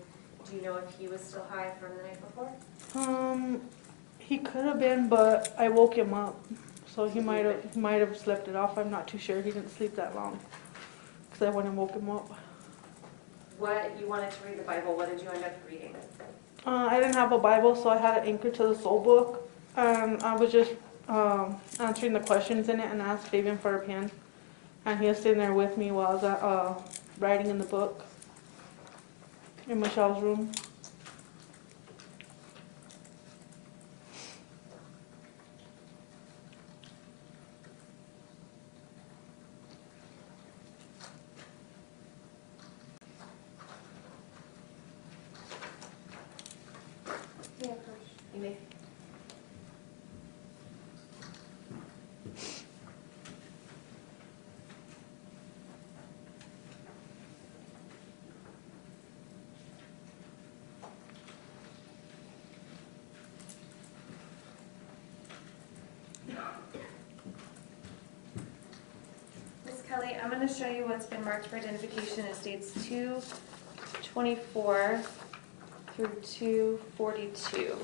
do you know if he was still high from the night before? He could have been, but I woke him up, so he might have slept it off. I'm not too sure. He didn't sleep that long, because I went and woke him up. You wanted to read the Bible, what did you end up reading? I didn't have a Bible, so I had it anchored to the soul book, and I was just answering the questions in it and asked Fabian for a pen, and he was sitting there with me while I was writing in the book in Michelle's room. Yeah, of course. You may. Ms. Kelley, I'm going to show you what's been marked for identification. It states 224 through 242.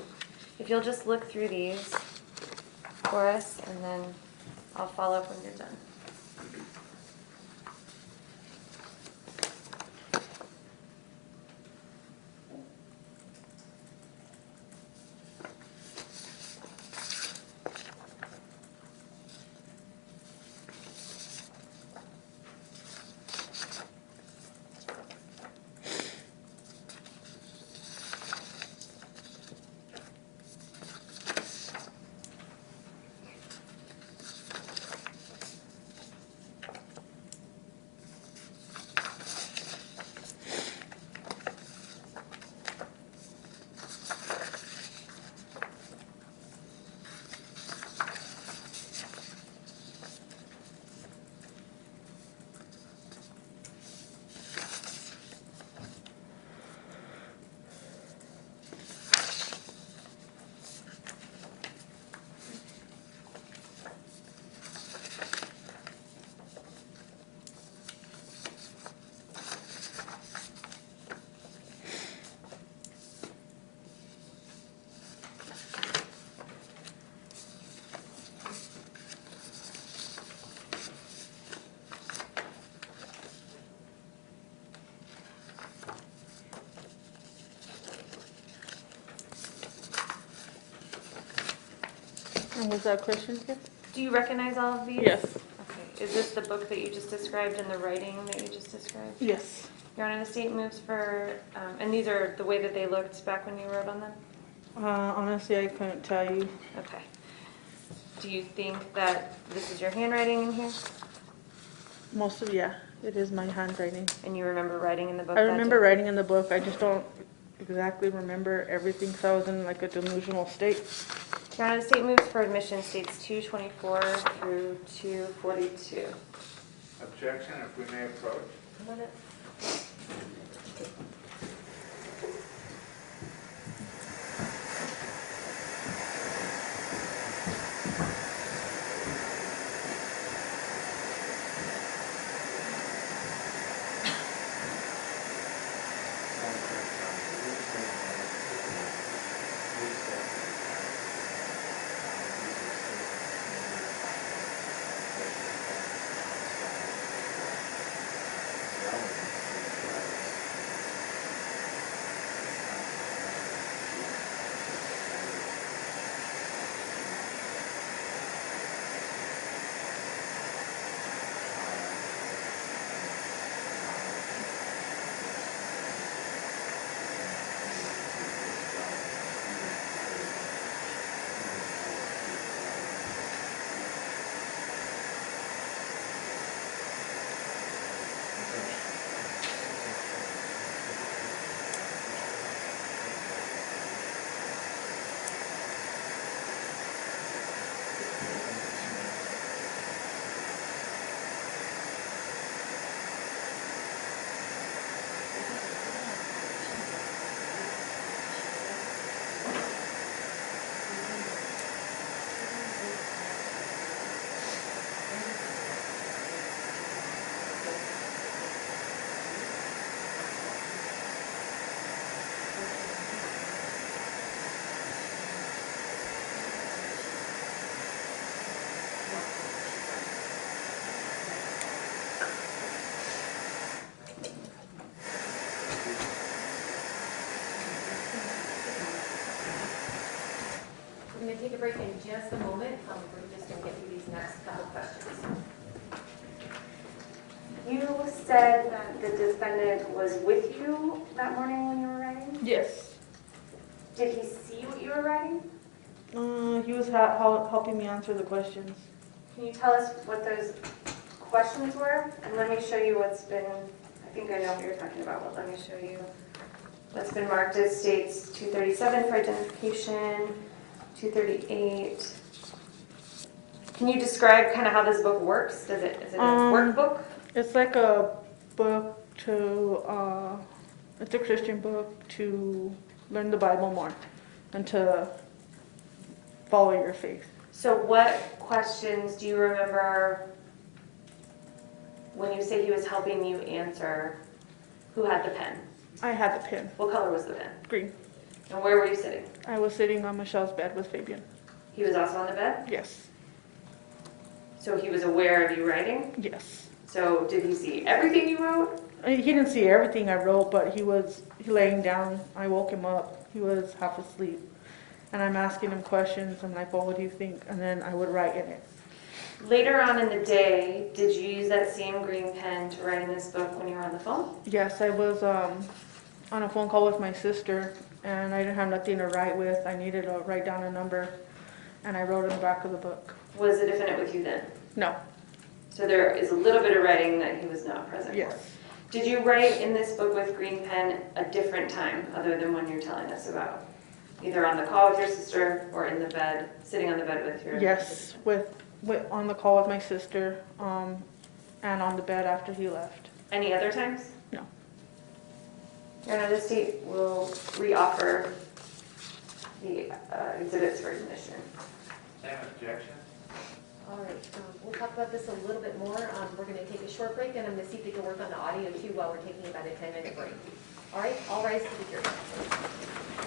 If you'll just look through these for us, and then I'll follow up when you're done. And was that a question here? Do you recognize all of these? Yes. Okay. Is this the book that you just described and the writing that you just described? Yes. Your Honor, the state moves for, and these are the way that they looked back when you wrote on them? Honestly, I couldn't tell you. Okay. Do you think that this is your handwriting in here? Most of, yeah, it is my handwriting. And you remember writing in the book? I that remember day? writing in the book. I just don't exactly remember everything because I was in like a delusional state. Your Honor, the state moves for admission states 224 through 242. Objection, if we may approach. Come on up. We're going to take a break in just a moment. We're just going to get through these next couple questions. You said that the defendant was with you that morning when you were writing? Yes. Did he see what you were writing? He was helping me answer the questions. Can you tell us what those questions were? And let me show you what's been, I think I know what you're talking about, but let me show you what's been marked as states 237 for identification, 238. Can you describe kind of how this book works? Is it a workbook? It's like a book to, it's a Christian book to learn the Bible more and to follow your faith. So what questions do you remember when you say he was helping you answer? Who had the pen? I had the pen, What color was the pen? green. And where were you sitting? I was sitting on Michelle's bed with Fabian. He was also on the bed? Yes, So he was aware of you writing? yes. So did he see everything you wrote? He didn't see everything I wrote, but he laying down. I woke him up. He was half asleep. And I'm asking him questions. I'm like, well, what do you think? And then I would write in it. Later on in the day, did you use that same green pen to write in this book when you were on the phone? Yes, I was on a phone call with my sister, and I didn't have nothing to write with. I needed to write down a number, and I wrote in the back of the book. Was the defendant with you then? No. So there is a little bit of writing that he was not present Yes. for. Did you write in this book with green pen a different time other than one you're telling us about? Either on the call with your sister or in the bed, sitting on the bed with your Yes, with on the call with my sister, and on the bed after he left. Any other times? No. Your Honor, the state will reoffer the exhibits for admission. Same objection. All right, we'll talk about this a little bit more. We're going to take a short break, and I'm going to see if we can work on the audio too while we're taking about a 10-minute break. All right, all rise to the jury.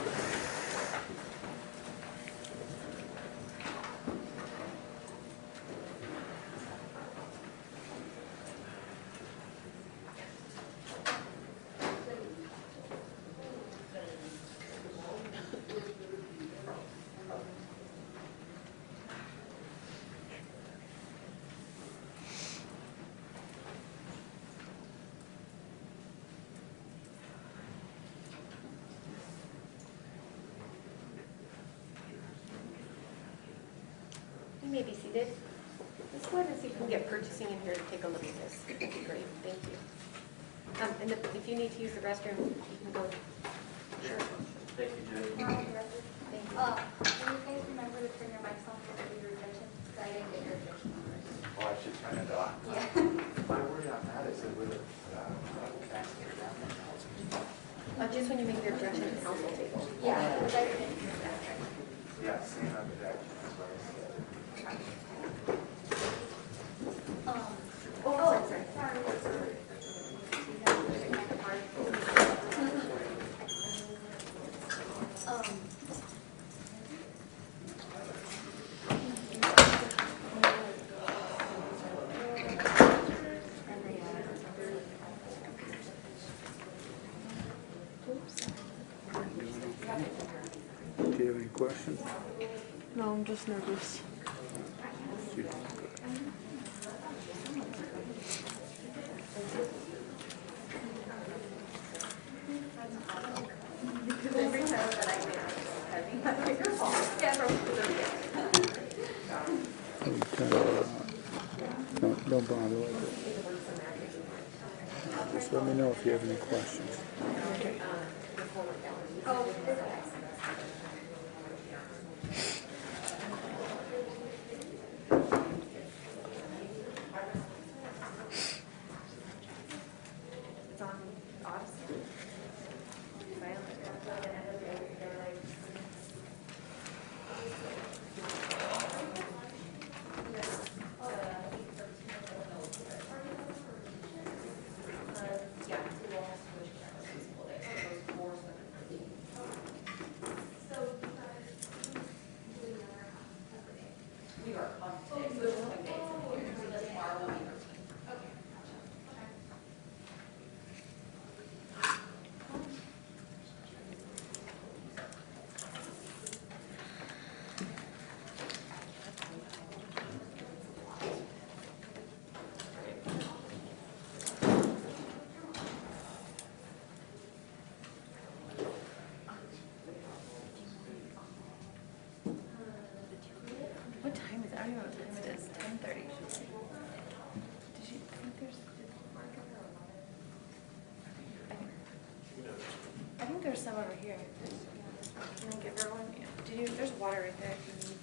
You may be seated. Let's go ahead and see if we can get purchasing in here to take a look at this. That'd be great, thank you. And if you need to use the restroom, you can go. Sure. Thank you, Judge. Thank Can you guys remember to turn your mics on for your attention? Because I didn't get your attention first. Oh, I should turn it on. Yeah. My worry on that is that with Just when you make your objection to council table. Yeah, because I didn't hear that. yeah, same objection. That's what I said. Sorry. Do you have any questions? No, I'm just nervous. Every time that I win, I think your fault. Yeah, Don't bother with it. Just let me know if you have any questions. It's on Odyssey. What time is it? I don't even know what time it is. 10:30. Did you think there's? I think there's some over here. Can I give her one? Yeah. Did you? There's water right there. If you need.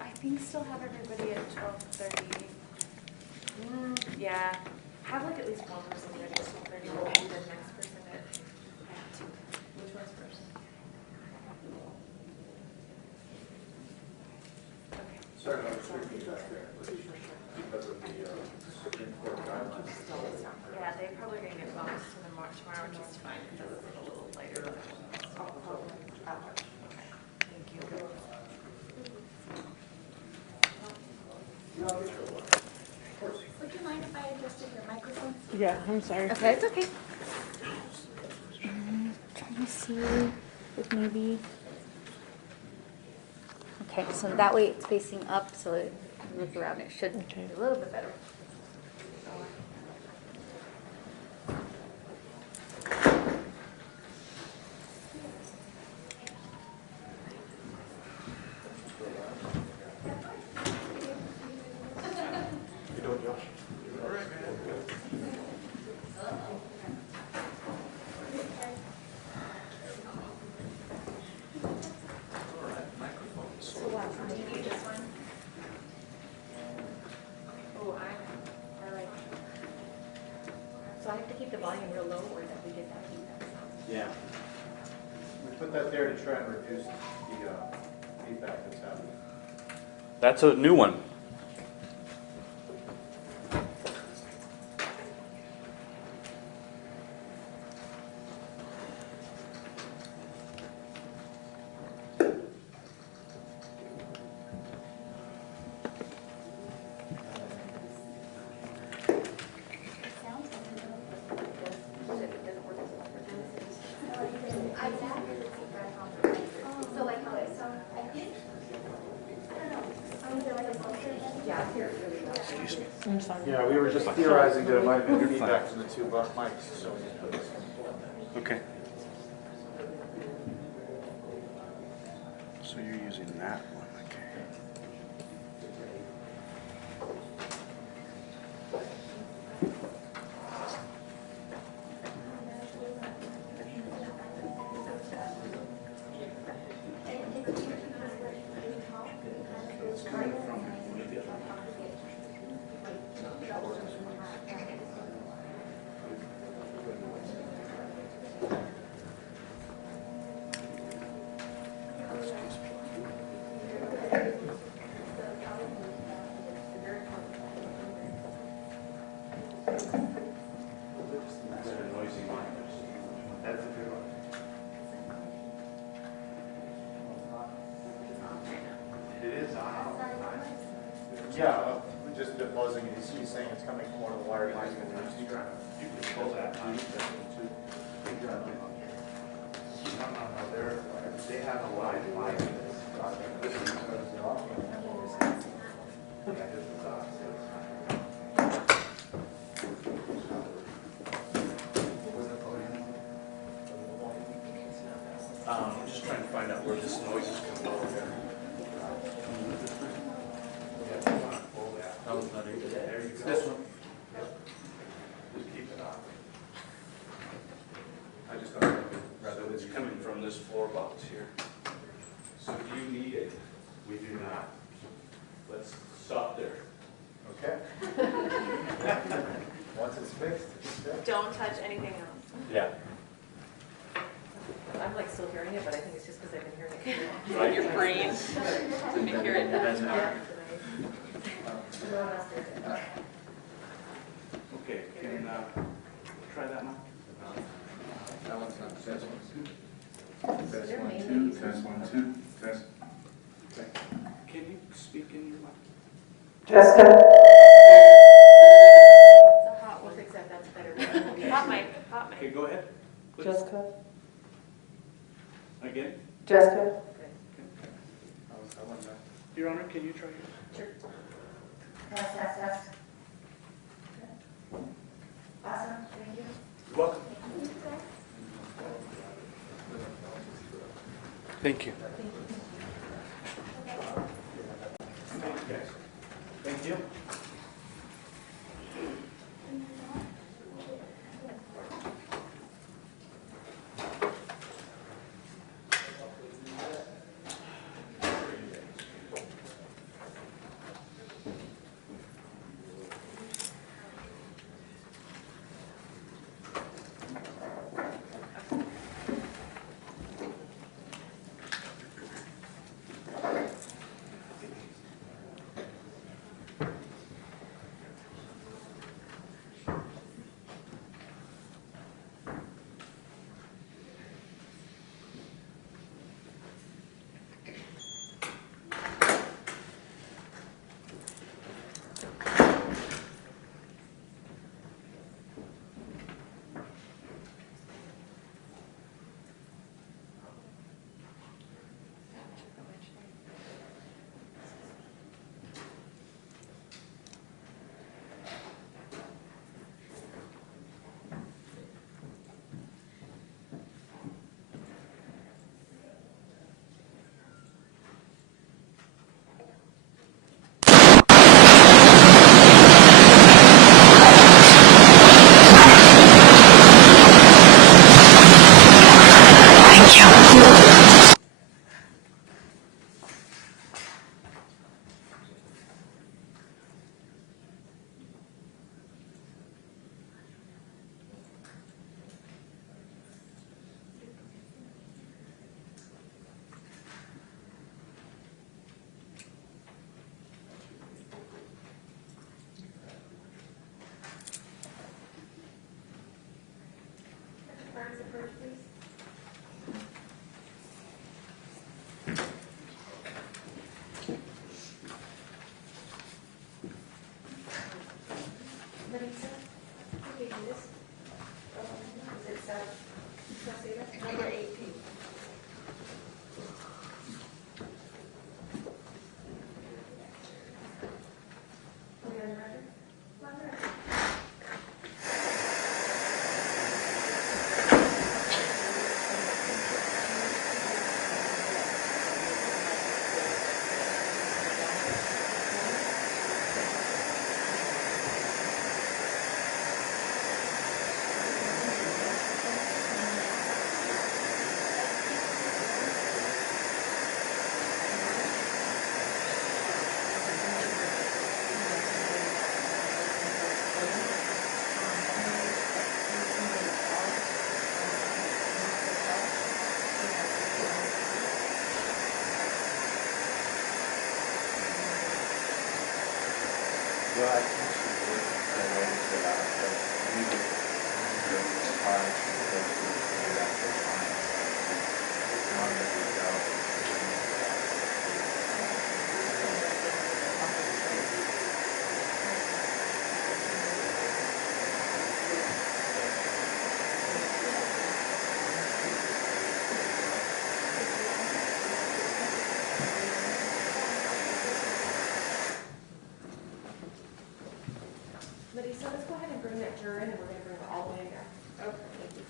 I think still have everybody at 12:30. Yeah. Have like at least one person there at 12:30. We'll do the next person at 2. Which one's first? Okay. Sorry, I was thinking that there, because of the Supreme Court guidelines. Yeah, they probably gonna get bumped to the March tomorrow, which is fine because it's a little later. Thank you. Would you mind if I adjusted your microphone? Yeah, I'm sorry. Okay, it's okay. Trying to see if maybe. Okay, so that way it's facing up, so it look around, it should be a little bit better. So I have to keep the volume real low or that we get that feedback sound. Yeah. We put that there to try and reduce the feedback that's happening. That's a new one. I zapped the feedback on. So like how it sounds, I think. I don't know. Is there like a filter then? Yeah, here, really well. I'm sorry. Yeah, we were just theorizing that it might have been feedback from the two mics, so. Okay. So you're using that one, okay. That's a good one. It is on. Yeah, just the buzzing, he's saying it's coming from one of the wire lines. You can pull that. No, they have a line line. I'm just trying to find out where this noise is coming from. That was not it. There you go. This one. Just keep it on. I just don't. So it's coming from this floor box here. So do you need it? We do not. Let's stop there. Okay. Once it's fixed, it's fixed. Don't touch anything else. Yeah. I'm like still hearing it, but I think it's just because I've been hearing it. Right. Your brain. I hear it. Okay, can, try that now? That one's not, test 1, 2. Test 1, 2, test 1, 2, test. Okay. Can you speak in your mic? Jessica? It's a hot We'll one. fix that, that's better. Hot mic, hot mic. Okay, go ahead. Please. Jessica? Again? Jessica? Your Honor, can you try yours? Test, test, test. Awesome, thank you. You're welcome. Thank you. Thank you. I think she did, so I waited for that, but we would go to college, go to do that full time. As long as we go. Melissa, let's go ahead and bring that juror in, and we're gonna bring her all the way in there. Okay. Thank you.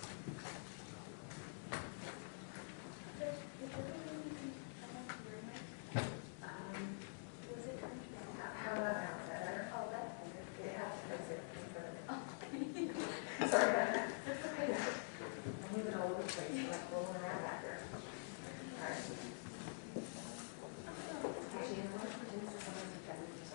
Sorry about that. That's okay. I'm moving all over the place, I'm like rolling around back there. All right. Actually, you know what? This is something that we just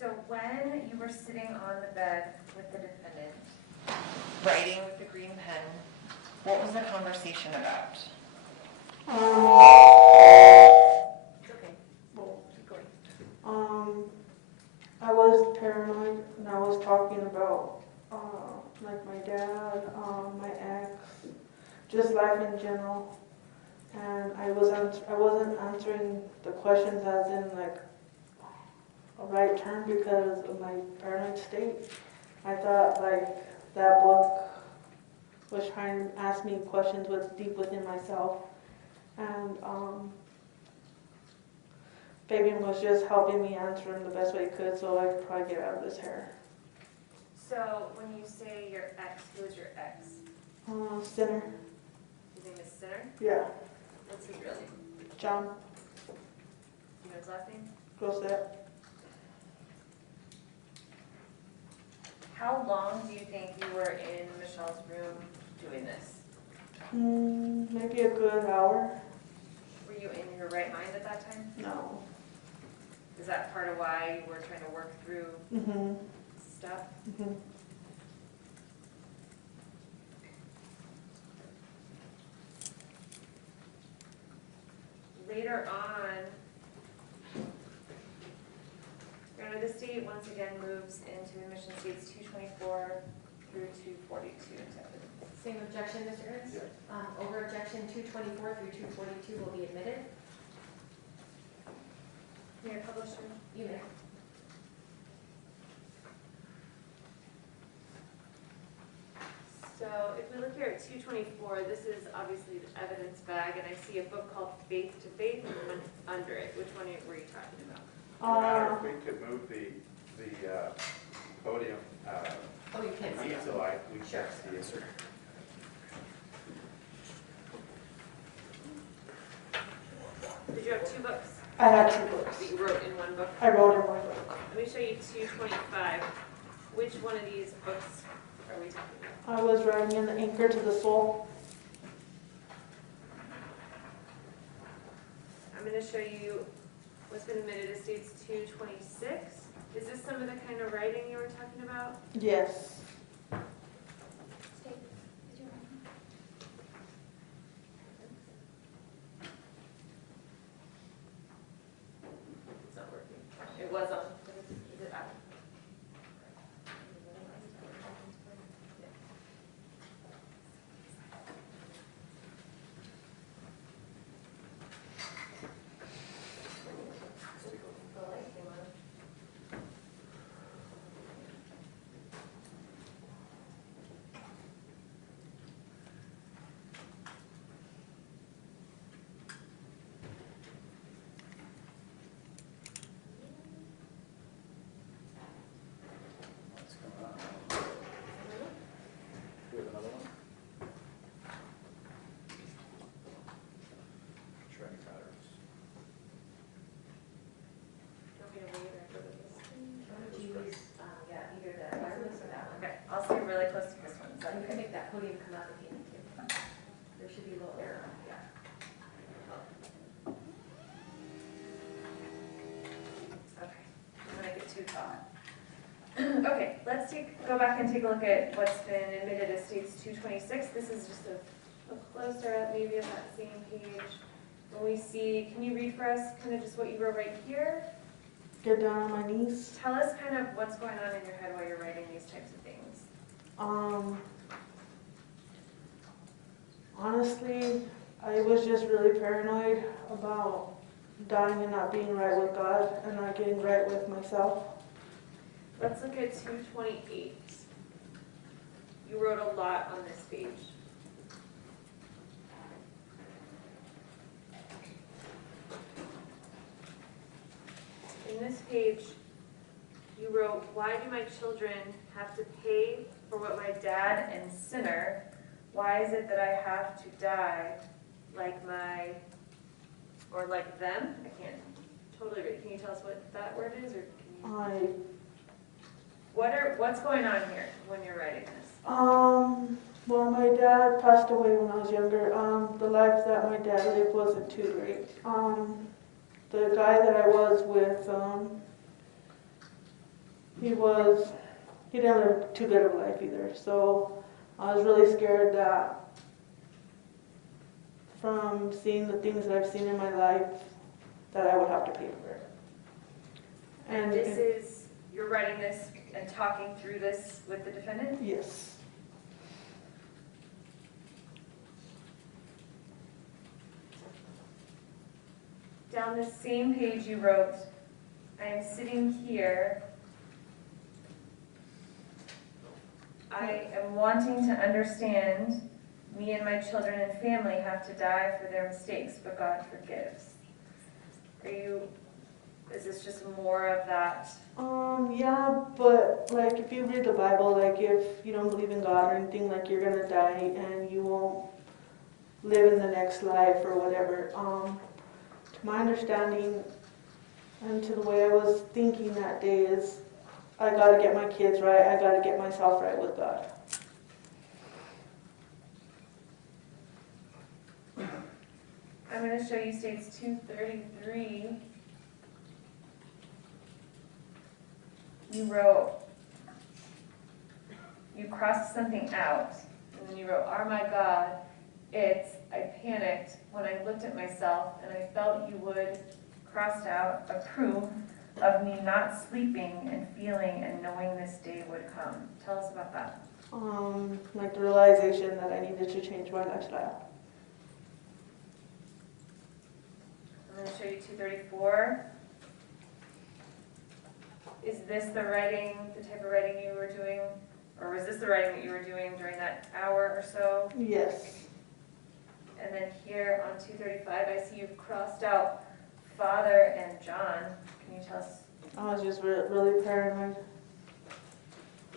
So when you were sitting on the bed with the defendant, writing with the green pen, what was the conversation about? It's okay. We'll keep going. I was paranoid, and I was talking about, like my dad, my ex, just life in general. And I wasn't answering the questions as in like a right turn because of my paranoid state. I thought like that book was trying to ask me questions what's deep within myself. And Fabian was just helping me answer them the best way he could so I could probably get out of this hair. So when you say your ex, who is your ex? Sinner. His name is Sinner? Yeah. What's his real name? John. You know his last name? Grosset. How long do you think you were in Michelle's room doing this? Maybe a good hour. Were you in your right mind at that time? No. Is that part of why you were trying to work through stuff? Later on, Granted, this state once again moves into admission states 224 through 242. Same objection, Mr. Ernst? Over objection 224 through 242 will be admitted. Mayor Publisher? You may. So if we look here at 224, this is obviously the evidence bag, and I see a book called Faith to Faith, and one under it. Which one were you talking about? If we could move the podium Oh, you can't see it. so we Sure. can see it. Did you have two books I had 2 books. that you wrote in one book? I wrote in one book. Let me show you 225. Which one of these books are we talking about? I was writing in the Anchor to the Soul. I'm going to show you what's been admitted to states 226. Is this some of the kind of writing you were talking about? Yes. It's not working. It was on. Is it out? The light came on. What's going on? Do we have another one? Shredding patterns. Do you want me to wait or go to this? Why don't you use, yeah, either the wireless or that one. Okay, I'll stay really close to this one. Is that And you can okay? make that podium come up if you need to. There should be a little error, yeah. Okay, I'm gonna get too tall. Okay, let's go back and take a look at what's been admitted as states 226. This is just a closer up maybe of that same page. When we see, can you read for us kind of just what you wrote right here? Get down on my knees. Tell us kind of what's going on in your head while you're writing these types of things. Honestly, I was just really paranoid about dying and not being right with God and not getting right with myself. Let's look at 228. You wrote a lot on this page. In this page, you wrote, "Why do my children have to pay for what my dad and sinner? Why is it that I have to die like or like them?" I can't totally read. Can you tell us what that word is, or can you? What's going on here when you're writing this? Well, my dad passed away when I was younger. The life that my dad lived wasn't too great. The guy that I was with, he didn't live too good of a life either. So I was really scared that from seeing the things that I've seen in my life, that I would have to pay for it. And you're writing this and talking through this with the defendant? Yes. Down the same page you wrote, I am sitting here. I am wanting to understand me and my children and family have to die for their mistakes, but God forgives. Is this just more of that? Yeah, but like if you read the Bible, like if you don't believe in God or anything, like you're gonna die and you won't live in the next life or whatever. To my understanding and to the way I was thinking that day is I gotta get my kids right, I gotta get myself right with God. I'm going to show you states 233. You wrote, you crossed something out, and then you wrote, "Oh my God, I panicked when I looked at myself and I felt you would," crossed out, "approve of me not sleeping and feeling and knowing this day would come." Tell us about that. Like the realization that I needed to change my lifestyle. I'm going to show you 234. Is this the writing, the type of writing you were doing? Or was this the writing that you were doing during that hour or so? Yes. And then here on 235, I see you've crossed out Father and John. Can you tell us, I was just really paranoid.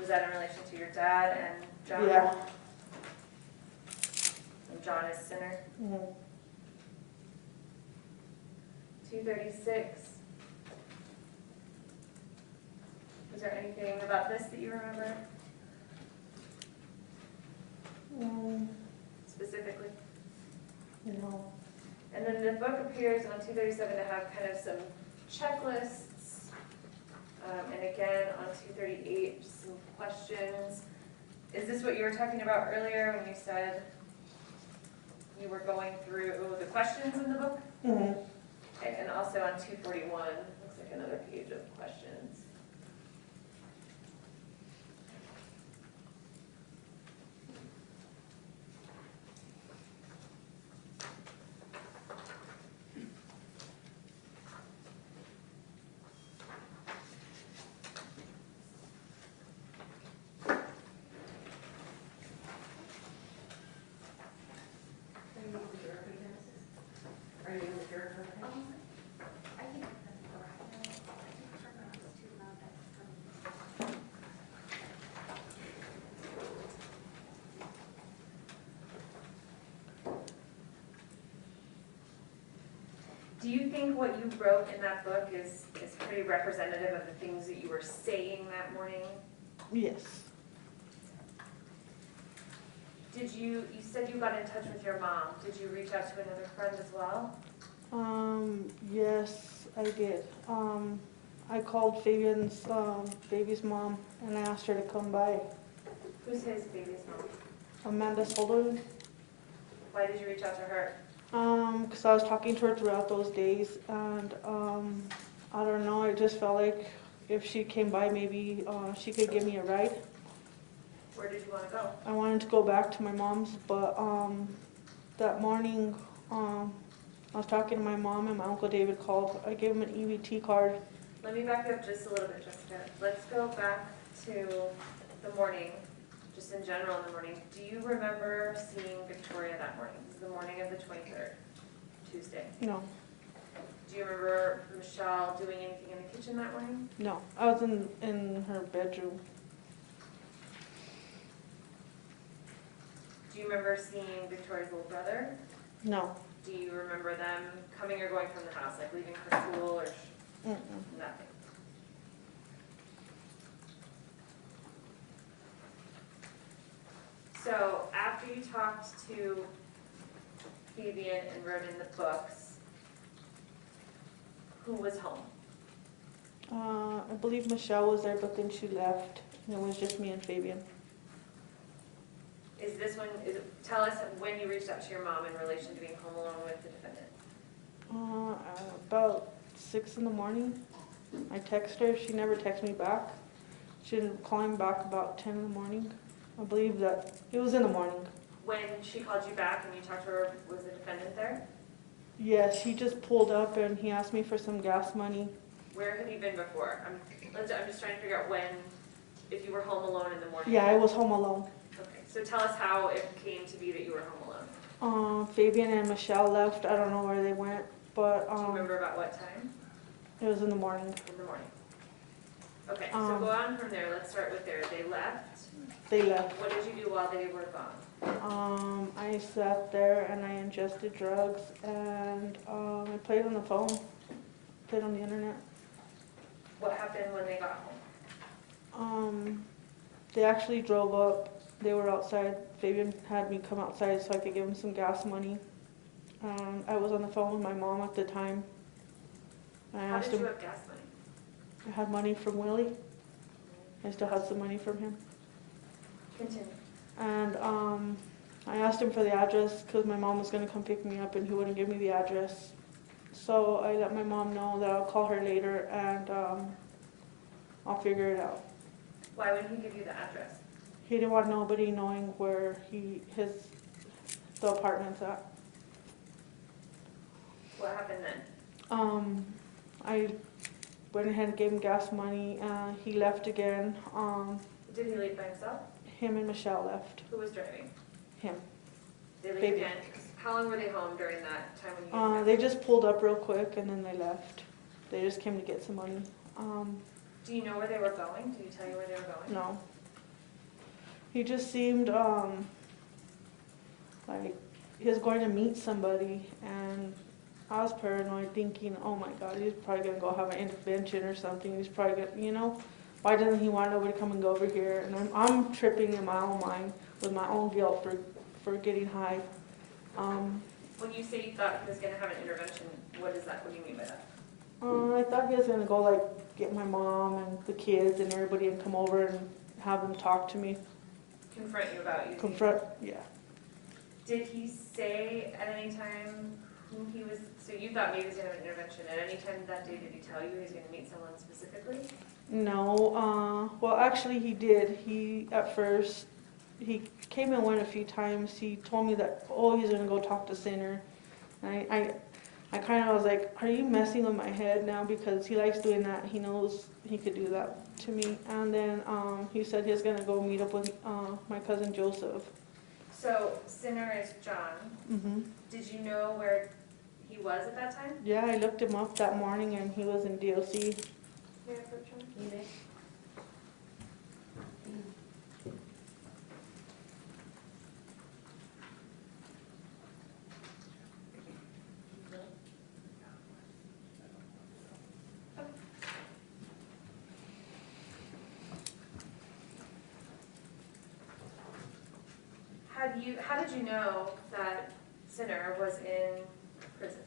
was that in relation to your dad and John? Yeah. And John is sinner. Mm-hmm. 236. Was there anything about this that you remember specifically? No. And then the book appears on 237 to have kind of some checklists. And again, on 238, just some questions. Is this what you were talking about earlier when you said you were going through the questions in the book? Mm-hmm. Okay, and also on 241, looks like another page of questions. Do you think what you wrote in that book is pretty representative of the things that you were saying that morning? Yes. You said you got in touch with your mom. Did you reach out to another friend as well? Yes, I did. I called Fabian's baby's mom and I asked her to come by. Who's his baby's mom? Amanda Solder. Why did you reach out to her? Because I was talking to her throughout those days, and I don't know, I just felt like if she came by, maybe she could give me a ride. Where did you want to go? I wanted to go back to my mom's, but that morning I was talking to my mom and my Uncle David called. I gave him an EBT card. Let me back up just a little bit, Jessica. Let's go back to the morning, just in general in the morning. Do you remember seeing Victoria that morning? This is the morning of the 23rd, Tuesday. No, Do you remember Michelle doing anything in the kitchen that morning? no, I was in her bedroom. Do you remember seeing Victoria's little brother? No. Do you remember them coming or going from the house, like leaving for school or nothing? So after you talked to Fabian and wrote in the books, who was home? I believe Michelle was there, but then she left. And it was just me and Fabian. Tell us when you reached out to your mom in relation to being home alone with the defendant. About 6 in the morning. I text her. She never texted me back. She didn't call me back about 10 in the morning. I believe that it was in the morning. When she called you back and you talked to her, was the defendant there? Yes, he just pulled up and he asked me for some gas money. Where had he been before? I'm just trying to figure out if you were home alone in the morning. Yeah, I was home alone. Okay, so tell us how it came to be that you were home alone. Fabian and Michelle left. I don't know where they went, but Do you remember about what time? it was in the morning. In the morning. Okay, so go on from there. Let's start with there. They left. They left. What did you do while they were gone? I sat there and I ingested drugs and I played on the phone, played on the internet. What happened when they got home? They actually drove up. They were outside. Fabian had me come outside so I could give him some gas money. I was on the phone with my mom at the time. I How asked did him. you have gas money? I had money from Willie. I still had some money from him. Continue. And I asked him for the address because my mom was going to come pick me up and he wouldn't give me the address. So I let my mom know that I'll call her later and I'll figure it out. Why wouldn't he give you the address? He didn't want nobody knowing where the apartment's at. What happened then? I went ahead and gave him gas money. He left again. Did he leave by himself? Him and Michelle left. Who was driving? Him. They leave Baby. again. How long were they home during that time when you They just pulled up real quick and then they left. They just came to get some money. Do you know where they were going? Did he tell you where they were going? No. He just seemed like he was going to meet somebody, and I was paranoid, thinking, oh my God, he's probably going to go have an intervention or something. He's probably going to, why doesn't he want nobody to come and go over here? And I'm tripping in my own mind with my own guilt for getting high. When you say you thought he was going to have an intervention, what is that? What do you mean by that? I thought he was going to go get my mom and the kids and everybody and come over and have them talk to me. Confront you about you. Yeah. Did he say at any time who he was, so you thought maybe he was going to have an intervention. At any time that day, did he tell you he was going to meet someone specifically? No, well actually he did. At first, he came and went a few times. He told me that, he's going to go talk to Sinner. And I kind of was like, are you messing with my head now? Because he likes doing that. He knows he could do that to me. And then he said he was going to go meet up with my cousin Joseph. So, Sinner is John. Mm-hmm. Did you know where he was at that time? Yeah, I looked him up that morning and he was in DOC. May I approach him? You may. How did you know that Sinner was in prison?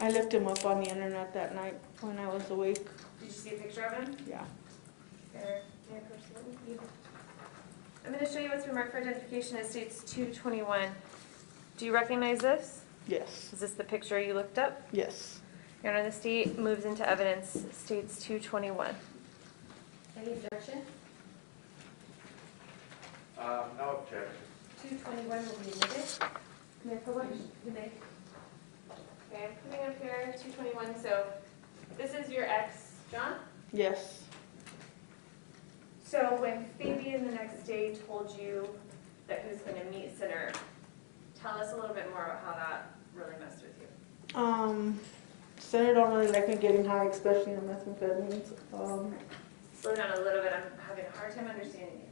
I looked him up on the internet that night when I was awake. Did you see a picture of him? Yeah. There. May I approach him? I'm going to show you what's been marked for identification. It states 221. Do you recognize this? Yes. Is this the picture you looked up? Yes. Your Honor, the state moves into evidence. States 221. Any objection? No objection. 221 will be admitted. May I publish? You may. Okay, I'm putting up here 221. So this is your ex, John? Yes. So when Fabian the next day told you that he was going to meet Sinner, tell us a little bit more about how that really messed with you. Sinner don't really like me getting high, especially on methamphetamines. Slow down a little bit. I'm having a hard time understanding you.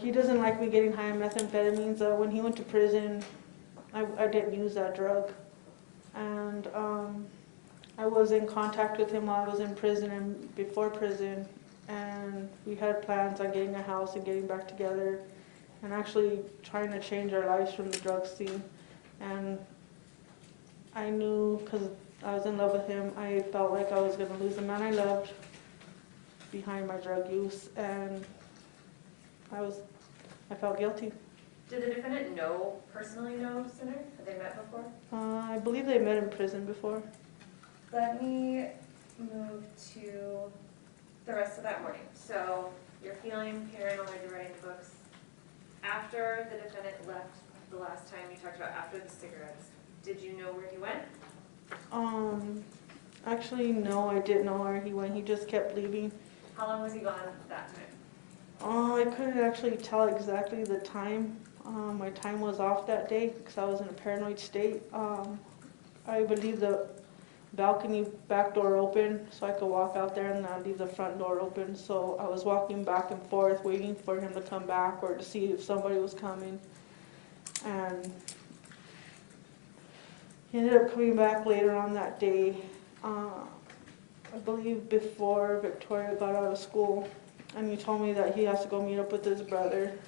He doesn't like me getting high on methamphetamines. When he went to prison, I didn't use that drug. And I was in contact with him while I was in prison and before prison. And we had plans on getting a house and getting back together and actually trying to change our lives from the drug scene. And I knew, because I was in love with him, I felt like I was going to lose the man I loved. behind my drug use, and I felt guilty. Did the defendant personally know Sinner? Have they met before? I believe they met in prison before. Let me move to the rest of that morning. So you're feeling paranoid, you're writing the books. After the defendant left the last time, you talked about after the cigarettes, did you know where he went? Actually, no, I didn't know where he went. He just kept leaving. How long was he gone that time? I couldn't actually tell exactly the time. My time was off that day because I was in a paranoid state. I would leave the balcony back door open so I could walk out there, and I'd leave the front door open. So I was walking back and forth waiting for him to come back or to see if somebody was coming. And he ended up coming back later on that day, I believe before Victoria got out of school. And he told me that he has to go meet up with his brother,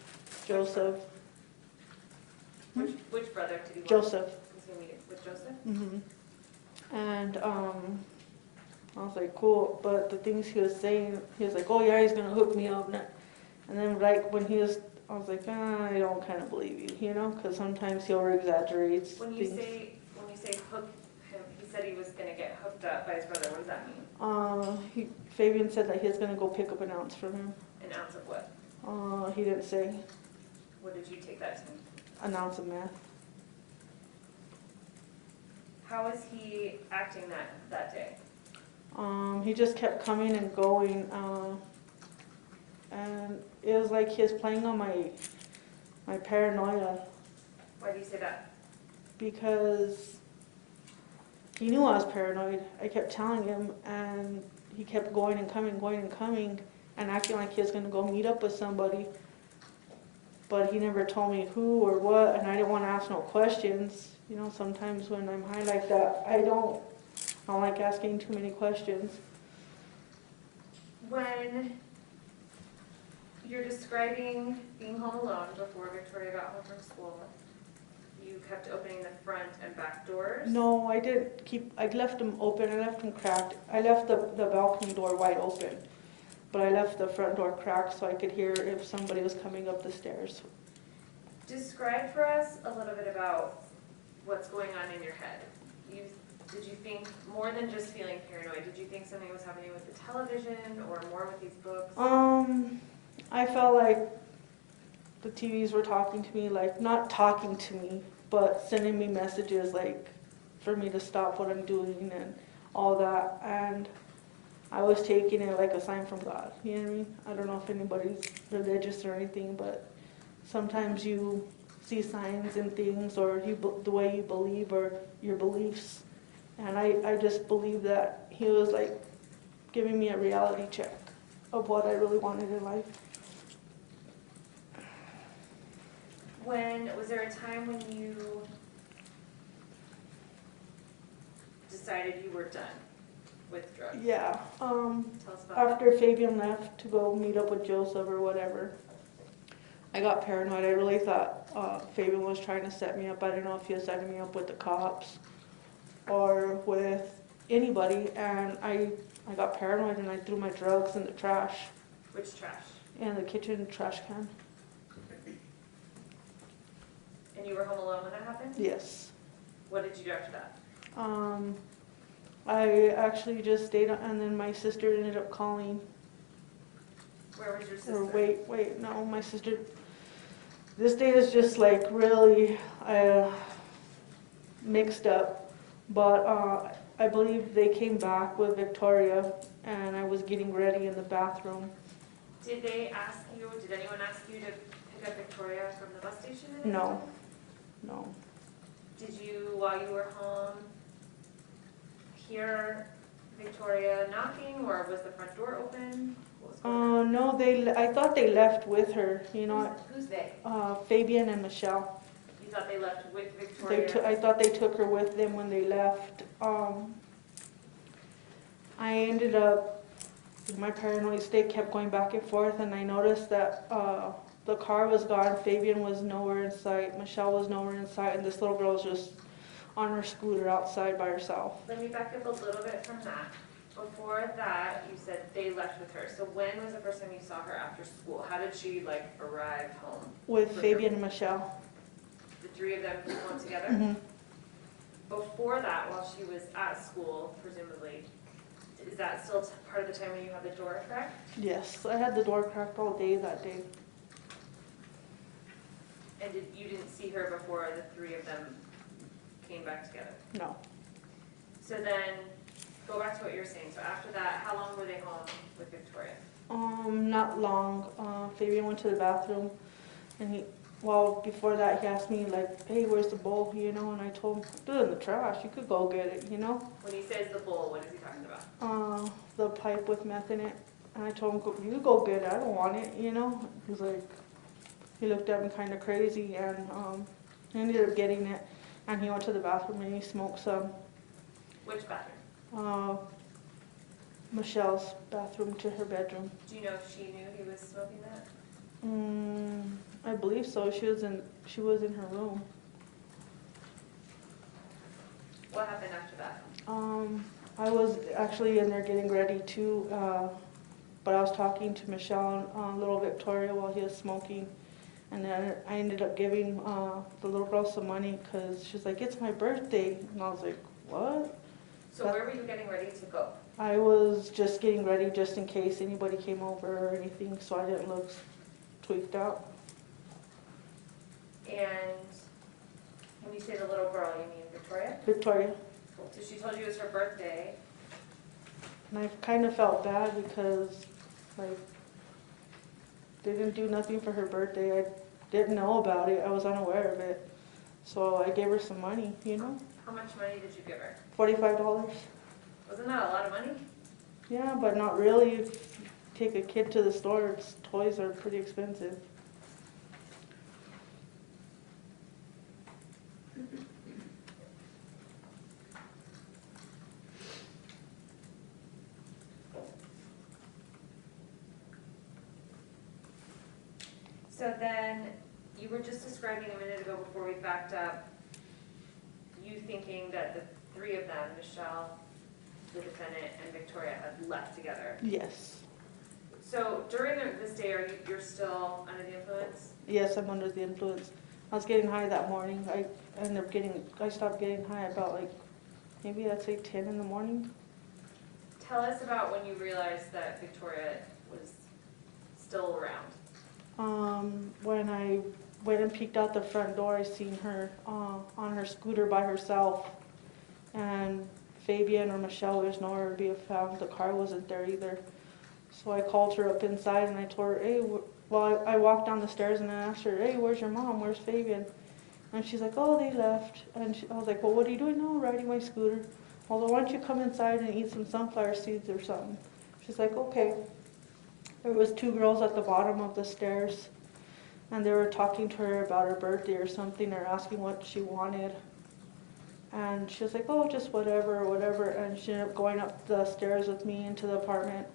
Joseph. Which brother did he want? Joseph. He's gonna meet with Joseph? And I was like, cool. But the things he was saying, he was like, oh yeah, he's gonna hook me up. And then like when he was, I was like, I don't kind of believe you, you know, because sometimes he over-exaggerates When you say hook him, he said he was gonna get hooked up by his brother. What does that mean? Fabian said that he was gonna go pick up an ounce from him. An ounce of what? He didn't say. What did you take that to mean? An ounce of meth. How was he acting that day? He just kept coming and going, and it was like he was playing on my paranoia. Why do you say that? Because he knew I was paranoid. I kept telling him, and he kept going and coming, and acting like he was going to go meet up with somebody. But he never told me who or what, and I didn't want to ask no questions. You know, sometimes when I'm high like that, I don't like asking too many questions. When you're describing being home alone before Victoria got home from school, you kept opening the front and back doors? No, I didn't I left them open, I left them cracked. I left the balcony door wide open, but I left the front door cracked so I could hear if somebody was coming up the stairs. Describe for us a little bit about what's going on in your head. Did you think more than just feeling paranoid? Did you think something was happening with the television or more with these books? I felt like the TVs were talking to me, like not talking to me, but sending me messages like for me to stop what I'm doing and all that. And I was taking it like a sign from God. You know what I mean? I don't know if anybody's religious or anything, but sometimes you see signs and things, or the way you believe or your beliefs. And I just believe that he was like giving me a reality check of what I really wanted in life. Was there a time when you decided you were done with drugs? Yeah. Tell us about After Fabian left to go meet up with Joseph or whatever, I got paranoid. I really thought Fabian was trying to set me up. I didn't know if he was setting me up with the cops or with anybody, and I got paranoid and I threw my drugs in the trash. Which trash? In the kitchen trash can. And you were home alone when that happened? Yes. What did you do after that? I actually just stayed, and then my sister ended up calling. Where was your sister? Or wait, no, my sister. This day is just like really mixed up. But I believe they came back with Victoria, and I was getting ready in the bathroom. Did anyone ask you to pick up Victoria from the bus station? No. Did you, while you were home, hear Victoria knocking, or was the front door open? What was going on? No, I thought they left with her, you know. Who's they? Fabian and Michelle. You thought they left with Victoria? I thought they took her with them when they left. I ended up, my paranoid state kept going back and forth, and I noticed that the car was gone, Fabian was nowhere in sight, Michelle was nowhere in sight, and this little girl was just on her scooter outside by herself. Let me back up a little bit from that. Before that, you said they left with with her. So when was the first time you saw her after school? How did she like arrive home? With For Fabian and Michelle. The three of them home together? Mhm. Before that, while she was at school, presumably, is that still part of the time when you had the door cracked? Yes, I had the door cracked all day that day. And you didn't see her before the three of them came back together? No. So then, go back to what you were saying. So after that, how long were they home with Victoria? Not long. Fabian went to the bathroom, and before that, he asked me like, "Hey, where's the bowl?" You know, and I told him, "Put it in the trash. You could go get it." You know. When he says the bowl, what is he talking about? The pipe with meth in it, and I told him, "You go get it. I don't want it." You know. He's like, he looked at me kind of crazy, and he ended up getting it, and he went to the bathroom and he smoked some. Which bathroom? Michelle's bathroom to her bedroom. Do you know if she knew he was smoking that? I believe so. She was in her room. What happened after that? I was actually in there getting ready too, but I was talking to Michelle and little Victoria while he was smoking, and then I ended up giving the little girl some money because she's like, "It's my birthday," and I was like, "What?" So where were you getting ready to go? I was just getting ready just in case anybody came over or anything, so I didn't look tweaked out. And when you say the little girl, you mean Victoria? Victoria. So she told you it was her birthday. And I kind of felt bad because, like, they didn't do nothing for her birthday. I didn't know about it. I was unaware of it. So I gave her some money, you know? How much money did you give her? $45. Wasn't that a lot of money? Yeah, but not really. If you take a kid to the store, toys are pretty expensive. So then, you were just describing a minute ago before we backed up, you thinking that the three of them, Michelle, the defendant, and Victoria, had left together. Yes. So during this day, you're still under the influence? Yes, I'm under the influence. I was getting high that morning. I stopped getting high about like, maybe I'd say 10 in the morning. Tell us about when you realized that Victoria was still around. When I went and peeked out the front door, I seen her on her scooter by herself, and Fabian or Michelle was nowhere to be found. The car wasn't there either. So I called her up inside and I told her, "Hey," I walked down the stairs and I asked her, "Hey, where's your mom? Where's Fabian?" And she's like, "Oh, they left." And I was like, "Well, what are you doing now?" "Riding my scooter." "Well, why don't you come inside and eat some sunflower seeds or something?" She's like, "Okay." There was two girls at the bottom of the stairs, and they were talking to her about her birthday or something, or asking what she wanted. And she was like, "Oh, just whatever, whatever." And she ended up going up the stairs with me into the apartment.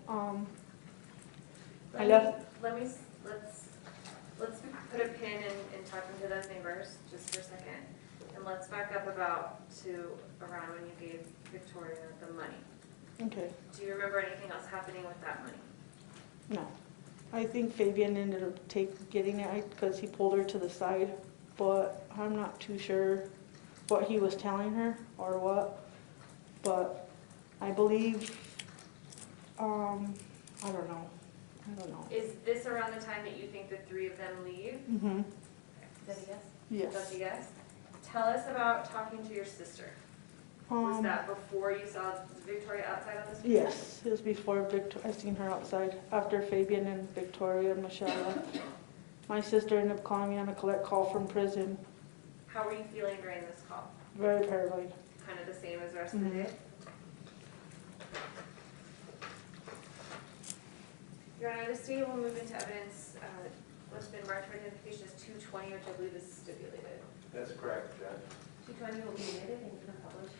Let's put a pin in talking to those neighbors just for a second, and let's back up to around when you gave Victoria the money. Okay. Do you remember anything else happening with that money? No. I think Fabian ended up getting it because he pulled her to the side, but I'm not too sure what he was telling her or what. But I believe, I don't know. Is this around the time that you think the three of them leave? Mm-hmm. Is that a yes? Yes. That's a yes? Tell us about talking to your sister. Was that before you saw Victoria outside on the street? Yes, it was before I seen her outside, after Fabian and Victoria and Michelle left. My sister ended up calling me on a collect call from prison. How were you feeling during this call? Very paranoid. Kind of the same as the rest of the day? Your Honor, this day will move into evidence. What's been marked for identification is 220, which I believe is stipulated. That's correct, Judge. 220 will be admitted and given published.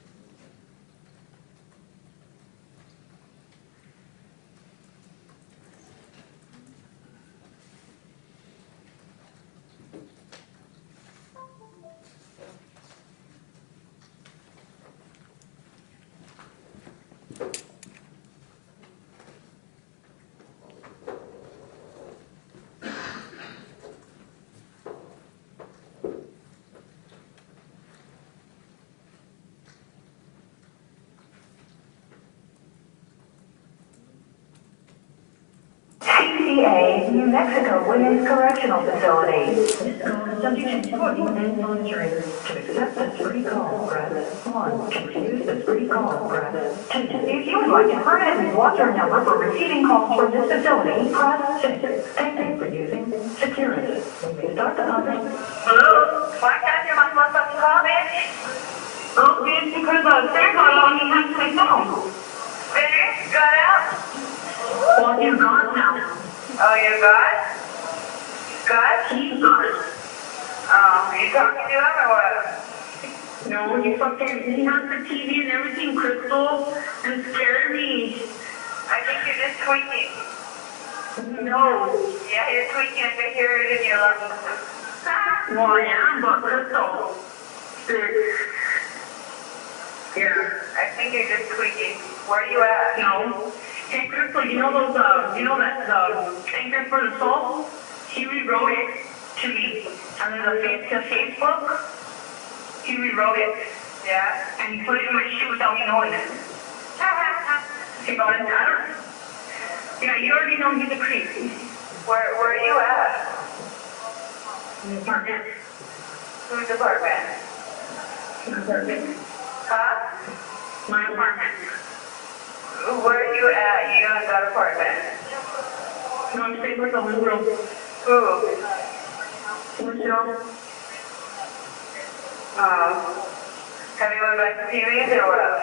UCA, New Mexico Women's Correctional Facility. This call is subject to recording and monitoring. To accept this free call, press 1. To refuse this free call, press 2. If you would like to permanently block your number for receiving calls from this facility, press 6. Thank you for using security. We may start the conference. Hello? Why can't you my motherfucking call, bitch? Oh, it's because they're calling on you have to say no. Finish? Got out? Well, you're gone now. Oh, you got? Got? He's gone. You talking to him or what? No, he has the TV and everything, Crystal, and scared me. I think you're just tweaking. No. Yeah, you're tweaking. I can hear it in your lungs. Well, I am, but Crystal. Yeah. I think you're just tweaking. Where are you at? No. Hey, Crystal, you know those, that Anchor for the Soul? He rewrote it to me. And then to Facebook, he rewrote it. Yeah? And he put it in my shoe without me knowing it. He got it down. Yeah, you already know he's a creep. Where are you at? In the apartment. Whose apartment? My apartment. Huh? My apartment. Where are you at? You in that apartment? No, I'm staying with the one girl. Who? Michelle. Have you went back to Pee-wee's or what?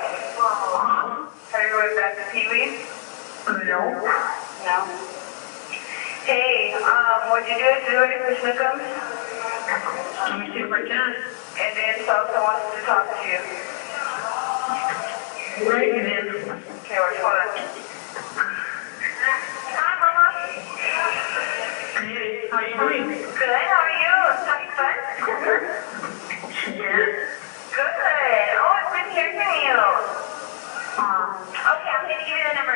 Have you went back to Pee-wee's? No. No. Hey, what'd you do? Did you do any for Snookums? Let me see if I can. And then Salsa wants to talk to you. Right, and then. Okay, hold on. Hi, Mama. Hey, how you doing? Good, how are you? Having fun? Yeah. Good. Oh, it's good to hear from you. Okay, I'm gonna give you the number.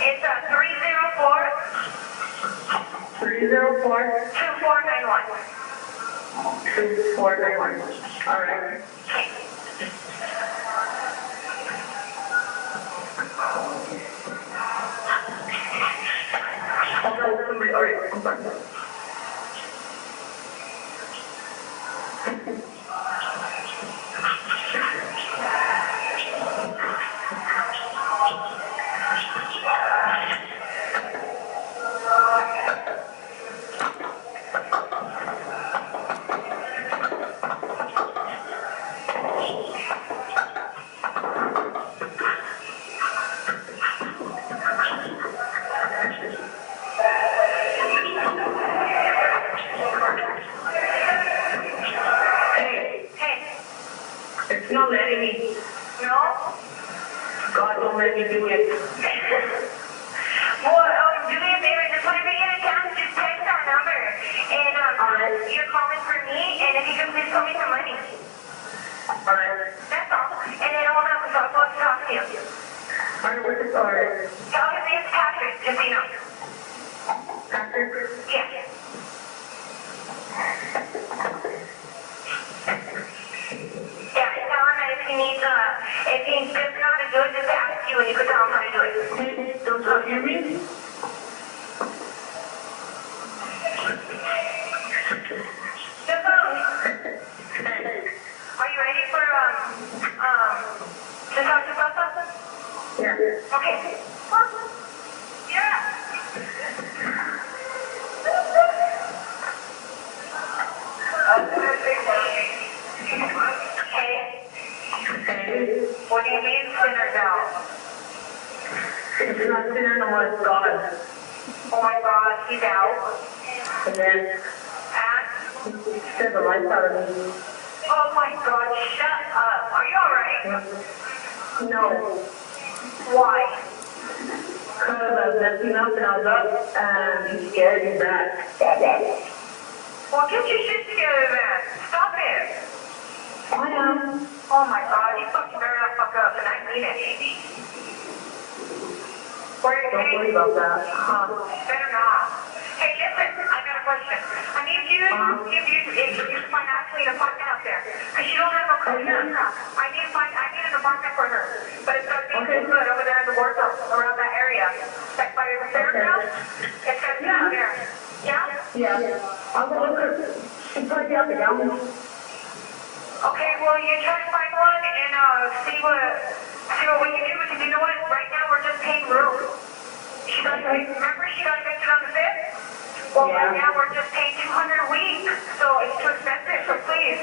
It's 304 304 2491. 2491. All right. Somebody, all right, I'm sorry. It's not letting me. No? God don't let me do it. Well, do me a favor, just whenever you get a chance, just text our number. And you're calling for me, and if you can please send me some money. All right. That's all. And then hold on, because I'll go to talk to you. All right, what's the story? Tell his name's Patrick, just so you know. Patrick? Yeah. Yeah, and tell him that if he needs, if he doesn't know how to do it, just ask you, and you could tell him how to do it. Hey, don't you hear me? The phone. Are you ready for, to talk to Papa? Yeah. Okay. Yeah. Hey, what do you mean sinner now? It's not sinner no more, it's God. Oh my God, he's out. And then And? he scared the life out of me. Oh my God, shut up. Are you alright? No. Why? Because I was messing up and I was up and he scared me back. Well, get your shit together then. Stop it. I am. Oh my God, you fucking better not fuck up, and I mean it. Where are you Don't worry heading? about that. Better not. Hey, listen, I got a question. I need you if you can find Ashley an apartment out there. Because she don't have no car. I need an apartment for her. But it's got to be good over there in the wardrobe, around that area. Like by the fairgrounds. It's got to be Yeah. I'll go look her. She's probably up and down. Okay, well, you try to find one and see what we can do. Because you know what? Right now we're just paying room. Remember she got evicted on the 5th? Well, right now we're just paying $200 a week, so it's too expensive. So please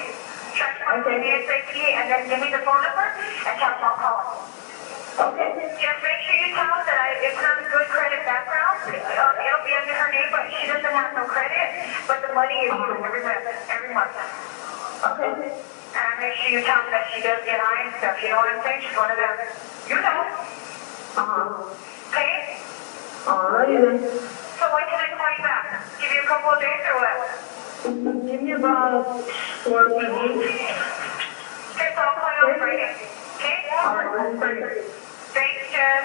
try to find one ASAP and then give me the phone number and tell them I'll call them. Okay. Just make sure you tell them that it's not a good credit background. It'll be under her name, but she doesn't have no credit. But the money is due every month. Okay. And make sure you tell them that she does get high and stuff. You know what I'm saying? She's one of them. You know. Okay? Alrighty then. So when can I call you back? Give you a couple of days or what? Give me about 4 minutes. Okay, so I'll call you on Friday. Okay? Alright, Friday. Thanks, Jen.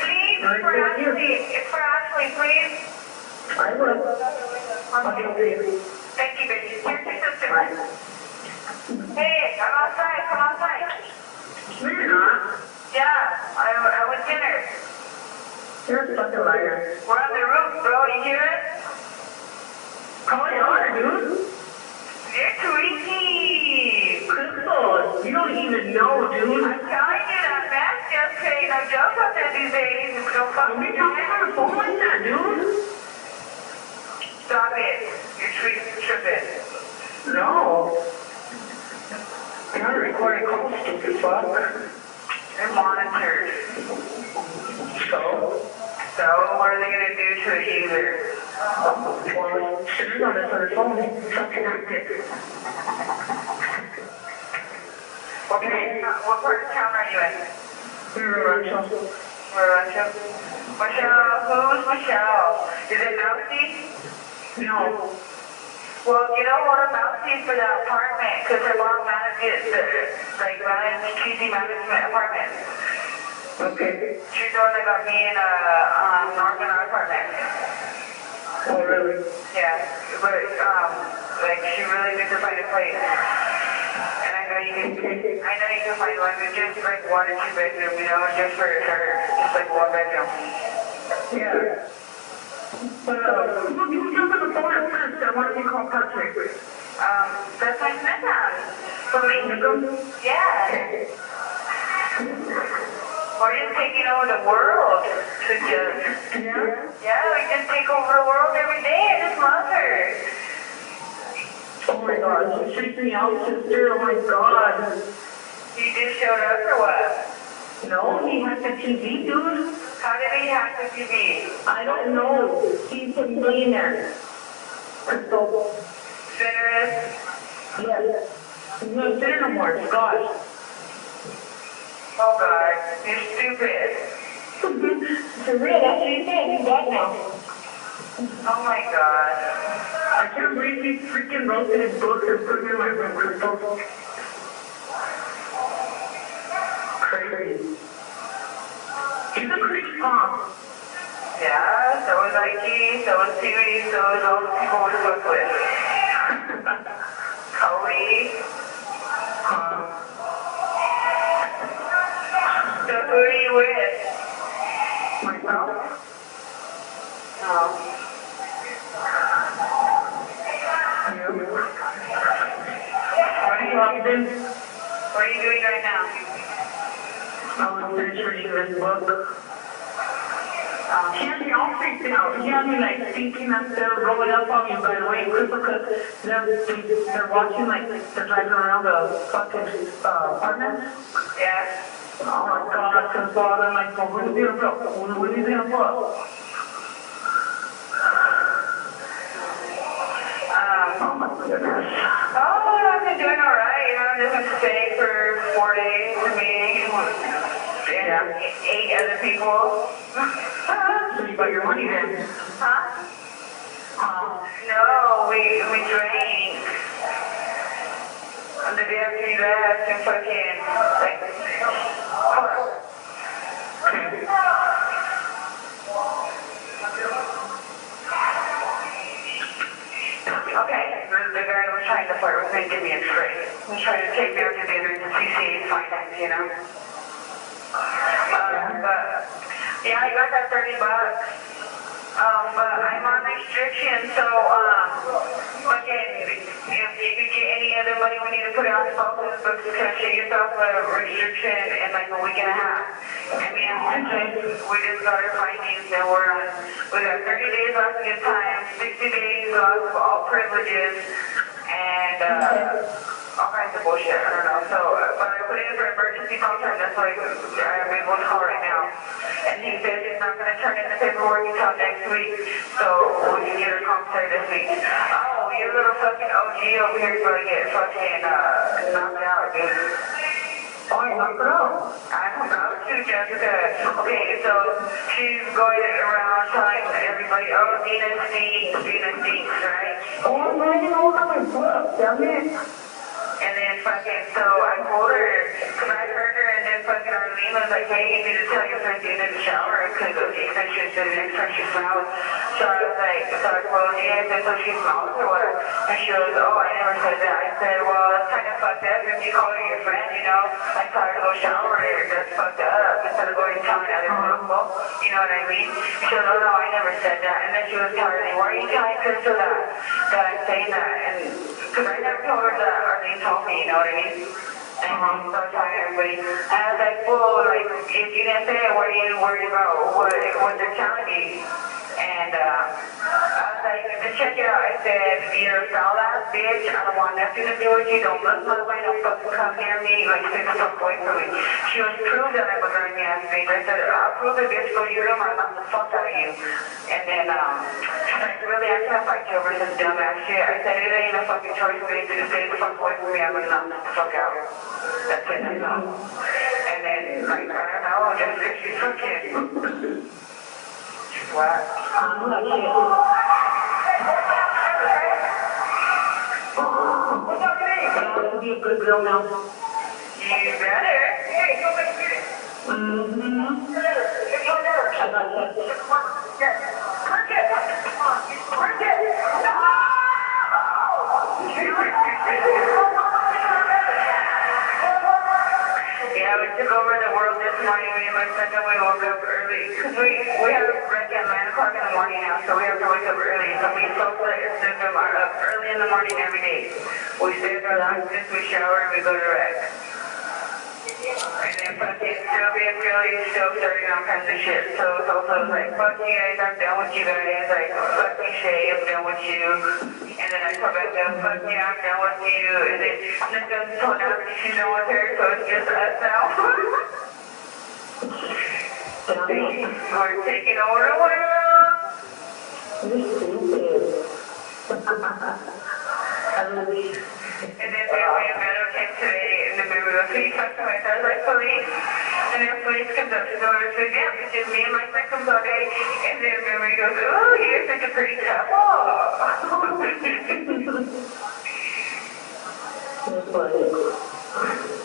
Please, for Ashley. It's for Ashley, please. I will. Okay. Thank you, baby. Here's your sister. Hey, I'm outside. Come outside. No, you're not. Yeah, I was dinner. You're a fucking liar. We're on the roof, bro. You hear us? Probably are, dude. You're too easy. Crystal, you don't even know, dude. I'm telling you that math just saying no joke about that these days. It's no fun. Don't be talking on the phone like that, dude. Stop it. You're tripping. No. I gotta record a call, stupid fuck. They're monitored. So? So, what are they going to do to a user? Well, she's on this on her phone. Fucking active. What part of town are you in? We're Rancho. Rancho? Michelle, who's Michelle? Is it Mousy? No. Well, you don't want a Mousy for that apartment, because her mom manages cheesy management apartment. Okay. She's the one that got me in a Norman apartment. Oh, really? Yeah, but she really needs to find a place. And I know you can find one, but just like 1 or 2 bedroom, you know, just for her, just like 1 bedroom. Yeah. But, you jump on the phone at first. I wanted to call Patrick. That's my stepdad. For me? Yeah. We're just taking over the world. Yeah, we just take over the world every day. I just love her. Oh my god, you freaked me out, sister. Oh my god. You just showed up or what? No, he has the TV, dude. How did he hack the TV? I don't know. He's a millionaire. Crystal. Generous? Yes. He's not there no more, Scott. Oh God, you're stupid. For real, that's what he said. He's God now. Oh my God. I can't believe he freaking wrote in his book and put him in my room, Crystal. Crazy. He's a creep, huh? Yeah, so was Ike, so was Pee-wee, so was all the people we fuck with. Cody. So who are you with? Myself? Oh. You? What are you up to? What are you doing right now? I was finished reading this book. He had me all freaked out. He had me like thinking that they're rolling up on me, by the way, Crystal, because they're watching, like, they're driving around the fucking apartment. Yeah. Oh my god, Crystal, I'm like, well, when is he gonna go? When is he gonna go? Oh my goodness. Oh, I've been doing all right. You know, just been staying for 4 days for me. Yeah. 8 other people. So you got your money then? Huh? No, we drank. And the day after you left and fucking, like, hold on. Okay, the guy was trying to flirt with me and give me a straight. He was trying to take me out to dinner to CCA finance, you know? But, yeah, I got that $30. But I'm on my restrictions, so, again, if you could get any other money we need to put out on the books, because you yourself a restriction in like a week and a half. I mean, we just got our findings and we got 30 days off of your time, 60 days off of all privileges, and, all kinds of bullshit, I don't know, so, but I put in for emergency call time, that's why I'm able to call right now. And he says he's not gonna turn in the paperwork until next week, so we can get her compensated this week. Oh, your little fucking OG over here is gonna get fucking, knocked out, dude. Oh, you knocked her out? I knocked out too, Jessica. Okay, so she's going around telling everybody, oh, Dina stinks, right? Oh, man, you know how I fuck, damn it. And then fucking, so I told her, because I heard her, and then fucking Arlene was like, hey, you need to tell your friend Dina to shower, because she said she was the next time she smells. So I was like, so I told her, I said, so she smells or what? And she goes, oh, I never said that. I said, well, that's kind of fucked up if you call her your friend, you know? I tell her to go shower, that's fucked up, instead of going and telling other people, you know what I mean? She goes, oh, no, I never said that. And then she was telling me, why are you telling Crystal that I'm saying that? And because I never told her that Arlene told me, you know what I mean? And so I was telling everybody. And I was like, well, like, if you didn't say it, what are you worried about? What they're telling me? And I was like, to check it out, I said, you're a foul ass bitch. I don't want nothing to do with you. Don't look my way. Don't fucking come near me. Like, stay the fuck away from me. She was proved that I'm a grimy ass bitch. I said, I'll prove it, bitch. Go to your room. I'll knock the fuck out of you. And then, she's like, really, I can't fight you over this dumbass shit. I said, it ain't a fucking choice for me to stay the fuck away from me. I'm gonna knock the fuck out. That's it, that's all. And then, like, I don't know, just because she's fucking, she's whack. What's up, Denise? Be a good girl now. You better. Hey, go make it. I got that. Yeah, we took over the world this morning. Me and my second, we woke up early. Because we have rec at 9 o'clock in the morning now, so we have to wake up early. So me and Sosa and Susan are up early in the morning every day. We stay for breakfast, we shower, and we go to rec. And then fucking Sylvia and Kelley still starting all kinds of shit. So Sosa was like, fuck you guys, I'm done with you guys. Like, fuck me, Shay, I'm done with you. And then I come back up, fuck yeah, I'm done with you. And then Nico's told out that she's done with her, so it's just us now. We're taking over the world. And then Family and Meadow came today, and then we were police customers. I was like, police. And then police comes up to the door and says, yeah, it's just me and my friend comes all day. And then Memory goes, oh, you're such a pretty couple.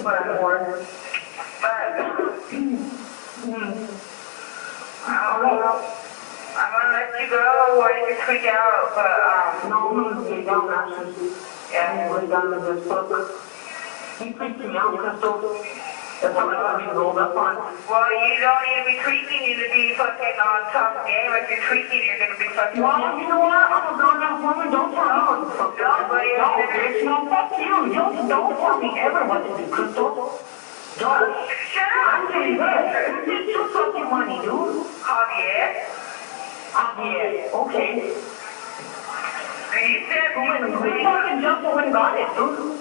But I'm more. I'm gonna let you go or you can tweak out, but No, I'm gonna get down actually. yeah. We're down with this book. He freaked me out, Crystal. That's how I got me rolled up on. Well, you don't need to be tweaking, you need to be fucking on top of the game. If you're tweaking, you're gonna be fucking. Well, you know what? I'm a grown-up woman. Don't tell me what to fuck do. No, bitch. No, fuck you. Don't tell me ever what to do, Crystal. Don't. Shut up! I'm doing this. It's your fucking money, dude. Javier? Yeah, okay. You said Who fucking jumped over and got it, dude?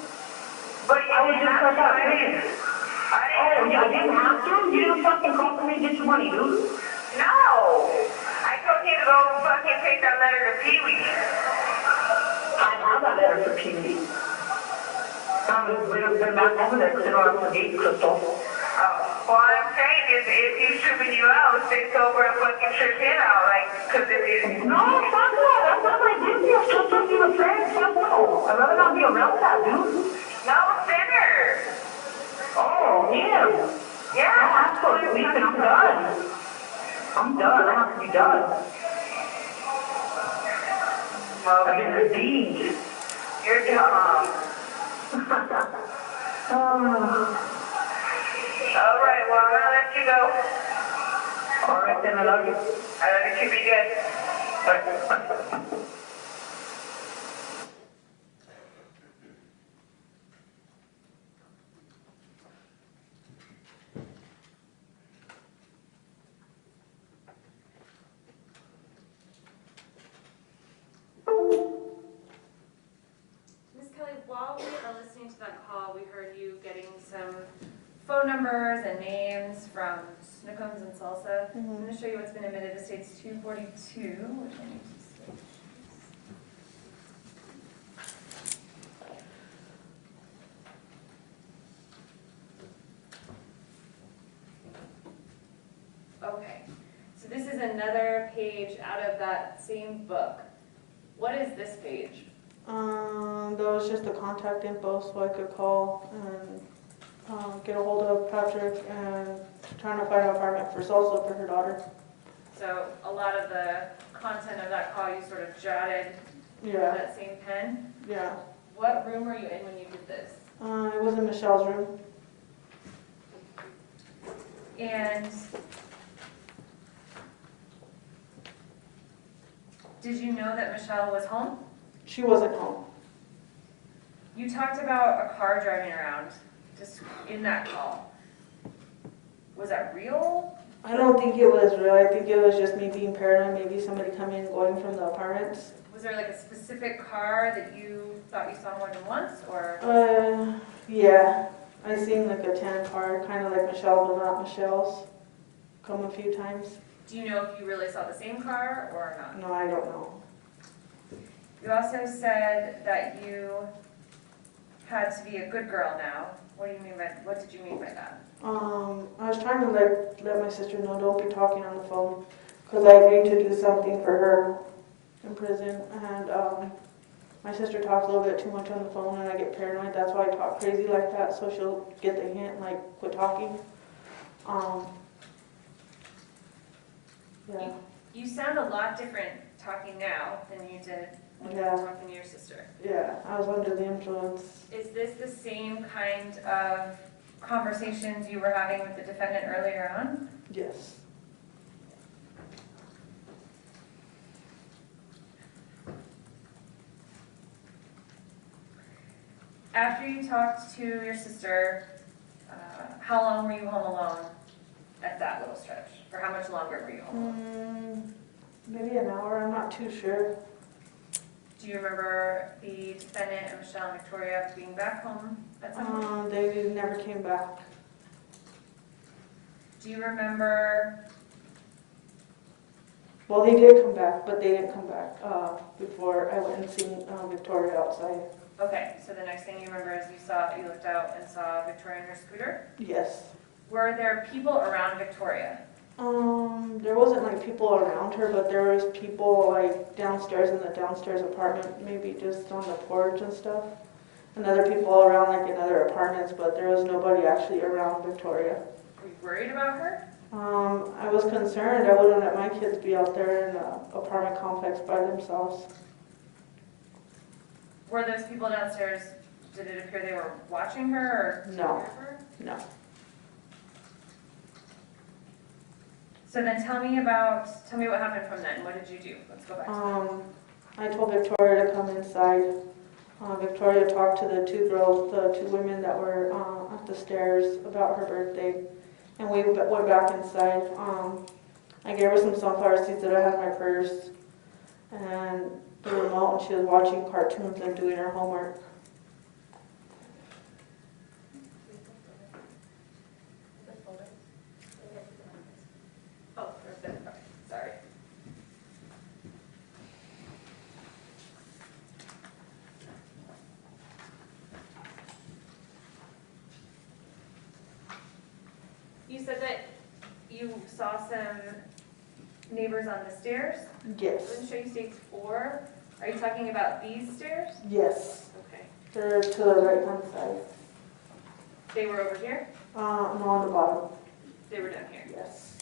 but I was just like that, dude. Oh, yeah, I didn't have to? You didn't fucking call for me to get your money, dude. No! I told you to go fucking take that letter to Pee-wee. I have that letter for Pee-wee. We've been back over there because I don't have to date Crystal. Well, I'm saying is if he's tripping you out, stay sober and fucking trip him out, like, because if you... No, fuck that. That's not my business. Just don't be a friend. Fuck no. I'd rather not be around that, dude. No, sinner! Oh, him. Yeah! No, I'm supposed to leave and I'm done. I'm done. I have to be done. Well, I've been redeemed. you're dumb. All right, well, I'm gonna let you go. All right, then I love you. I love you too, be good. Bye. cones and salsa. I'm Mhm. gonna show you what's been admitted to states 242, which I need to switch. Okay, so this is another page out of that same book. What is this page? That was just the contact info so I could call and get a hold of Patrick and trying to find an apartment for salsa for her daughter. So a lot of the content of that call you sort of jotted with Yeah, that same pen. yeah. What room were you in when you did this? It was in Michelle's room. And did you know that Michelle was home? She wasn't home. You talked about a car driving around just in that call. Was that real? I don't think it was real. I think it was just me being paranoid. Maybe somebody coming and going from the apartments. Was there like a specific car that you thought you saw more than once, or? Yeah. I seen like a tan car, kind of like Michelle's, but not Michelle's, come a few times. Do you know if you really saw the same car or not? No, I don't know. You also said that you had to be a good girl now. What did you mean by that? I was trying to let my sister know don't be talking on the phone, because I agreed to do something for her in prison, and my sister talks a little bit too much on the phone, and I get paranoid. That's why I talk crazy like that, so she'll get the hint, like quit talking. Yeah. You sound a lot different talking now than you did when you Yeah. were talking to your sister. Yeah, I was under the influence. Is this the same kind of conversations you were having with the defendant earlier on? Yes. After you talked to your sister, how long were you home alone at that little stretch? Or how much longer were you home alone? Maybe an hour, I'm not too sure. Do you remember the defendant and Michelle and Victoria being back home at some point? They never came back. Do you remember, Well, they did come back, but they didn't come back before I went and seen Victoria outside. okay, so the next thing you remember is you looked out and saw Victoria in her scooter? Yes. Were there people around Victoria? There wasn't like people around her, but there was people like downstairs in the downstairs apartment, maybe just on the porch and stuff. And other people around like in other apartments, but there was nobody actually around Victoria. Were you worried about her? I was concerned. I wouldn't let my kids be out there in the apartment complex by themselves. Were those people downstairs, did it appear they were watching her or No. taking care of her? No. So then tell me what happened from then. What did you do? Let's go back to that. I told Victoria to come inside. Victoria talked to the two girls, the two women that were at the stairs about her birthday, and we went back inside. I gave her some sunflower seeds that I had in my purse, and the remote, and she was watching cartoons and doing her homework. Oh, there's that. Okay, sorry. You said that you saw some neighbors on the stairs? Yes. Let me show you states 4. Are you talking about these stairs? Yes. Okay. They're to the right hand side. They were over here? No, on the bottom. They were down here. Yes.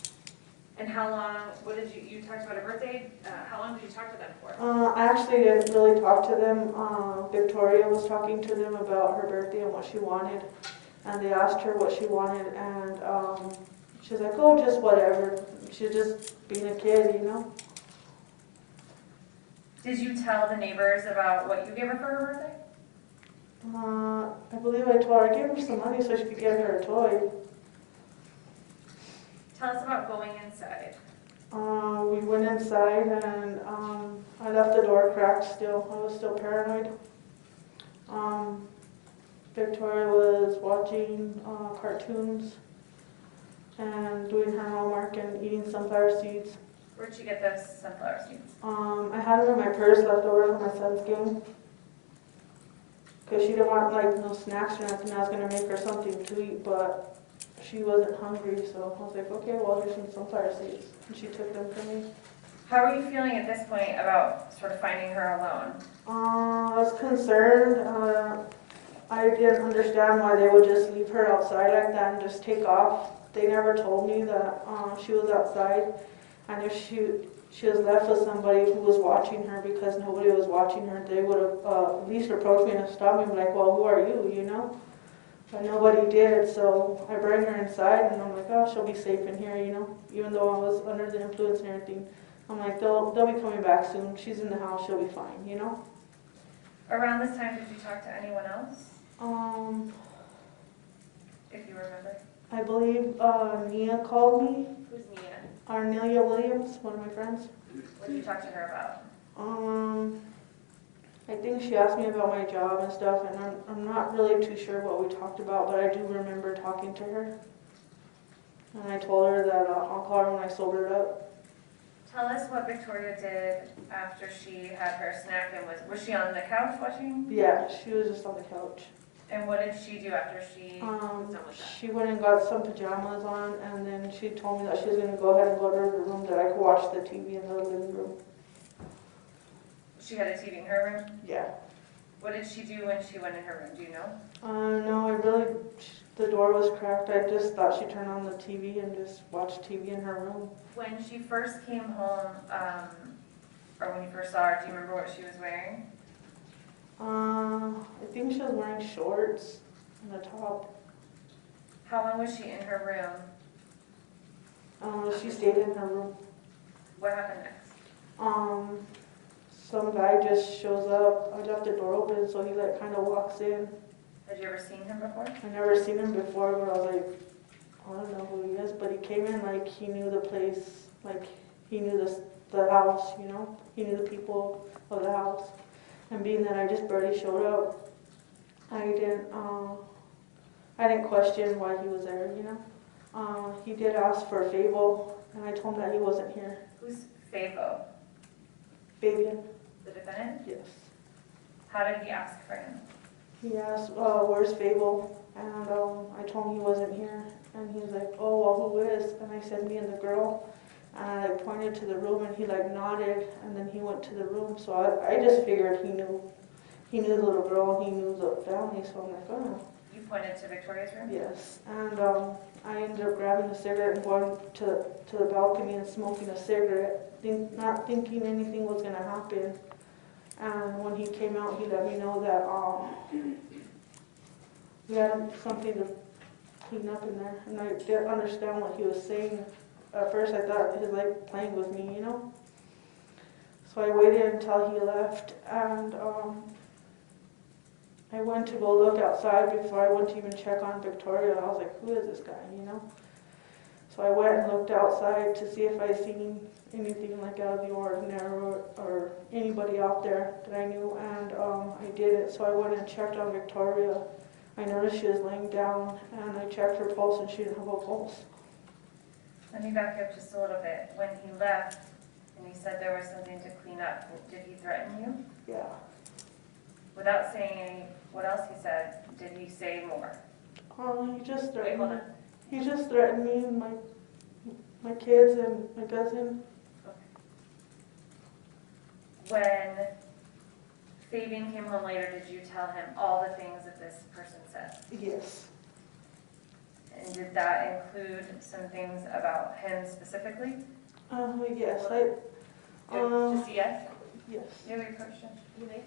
And how long, you talked about a birthday, how long did you talk to them for? I actually didn't really talk to them. Victoria was talking to them about her birthday and what she wanted. And they asked her what she wanted, and she's like, oh, just whatever. She's just being a kid, you know? Did you tell the neighbors about what you gave her for her birthday? I believe I told her I gave her some money so she could get her a toy. Tell us about going inside. We went inside, and I left the door cracked still. I was still paranoid. Victoria was watching cartoons, and doing her homework and eating sunflower seeds. Where'd you get those sunflower seeds? I had them in my purse left over from my son's game. Because she didn't want like no snacks or nothing. I was going to make her something to eat, but she wasn't hungry, so I was like, okay, well, here's some sunflower seeds. And she took them from me. How are you feeling at this point about sort of finding her alone? I was concerned. I didn't understand why they would just leave her outside like that and just take off. They never told me that she was outside, and if she was left with somebody who was watching her, because nobody was watching her, they would have at least approached me and stopped me and be like, well, who are you, you know? But nobody did, so I bring her inside, and I'm like, oh, she'll be safe in here, you know? Even though I was under the influence and everything. I'm like, they'll be coming back soon. She's in the house, she'll be fine, you know? Around this time, did you talk to anyone else? If you remember. I believe Nia called me, Who's Nia? Arnelia Williams, one of my friends. What did you talk to her about? I think she asked me about my job and stuff, and I'm not really too sure what we talked about, but I do remember talking to her. And I told her that I'll call her when I sobered up. Tell us what Victoria did after she had her snack and was she on the couch watching? Yeah, she was just on the couch. And what did she do after she was done with that? She went and got some pajamas on, and then she told me that she was going to go ahead and go to her room, that I could watch the TV in the living room. She had a TV in her room? Yeah. What did she do when she went in her room? Do you know? No, the door was cracked. I just thought she turned on the TV and just watched TV in her room. When she first came home, or when you first saw her, do you remember what she was wearing? I think she was wearing shorts and a top. How long was she in her room? She stayed in her room. What happened next? Some guy just shows up. I left the door open, so he like kind of walks in. Had you ever seen him before? I never seen him before, but I was like, I don't know who he is, but he came in like he knew the place, like he knew the house, you know? He knew the people of the house. And being that I just barely showed up, I didn't question why he was there, you know? He did ask for a Fable, and I told him that he wasn't here. Who's Fabo? Fabian. The defendant? Yes. How did he ask for him? He asked, where's Fable? And I told him he wasn't here. And he was like, oh, well, who is? And I said, me and the girl. And I like, pointed to the room, and he like nodded, and then he went to the room. So I just figured he knew the little girl, he knew the family. So I'm like, oh. You pointed to Victoria's room? Yes. And I ended up grabbing a cigarette and going to the balcony and smoking a cigarette, not thinking anything was going to happen. And when he came out, he let me know that we had something to clean up in there. And I didn't understand what he was saying. At first, I thought he was like playing with me, you know? So I waited until he left, and I went to go look outside before I went to even check on Victoria. I was like, who is this guy, you know? So I went and looked outside to see if I seen anything like out of the ordinary or anybody out there that I knew, and I didn't. So I went and checked on Victoria. I noticed she was laying down, and I checked her pulse, and she didn't have a pulse. Let me back up just a little bit. When he left and he said there was something to clean up, did he threaten you? Yeah. Without saying what else he said, did he say more? He just Wait, threatened hold me. on. He just threatened me and my kids and my cousin. When Fabian came home later, did you tell him all the things that this person said? Yes. And did that include some things about him specifically? Yes. Just yes? Yes. You have your question? You may.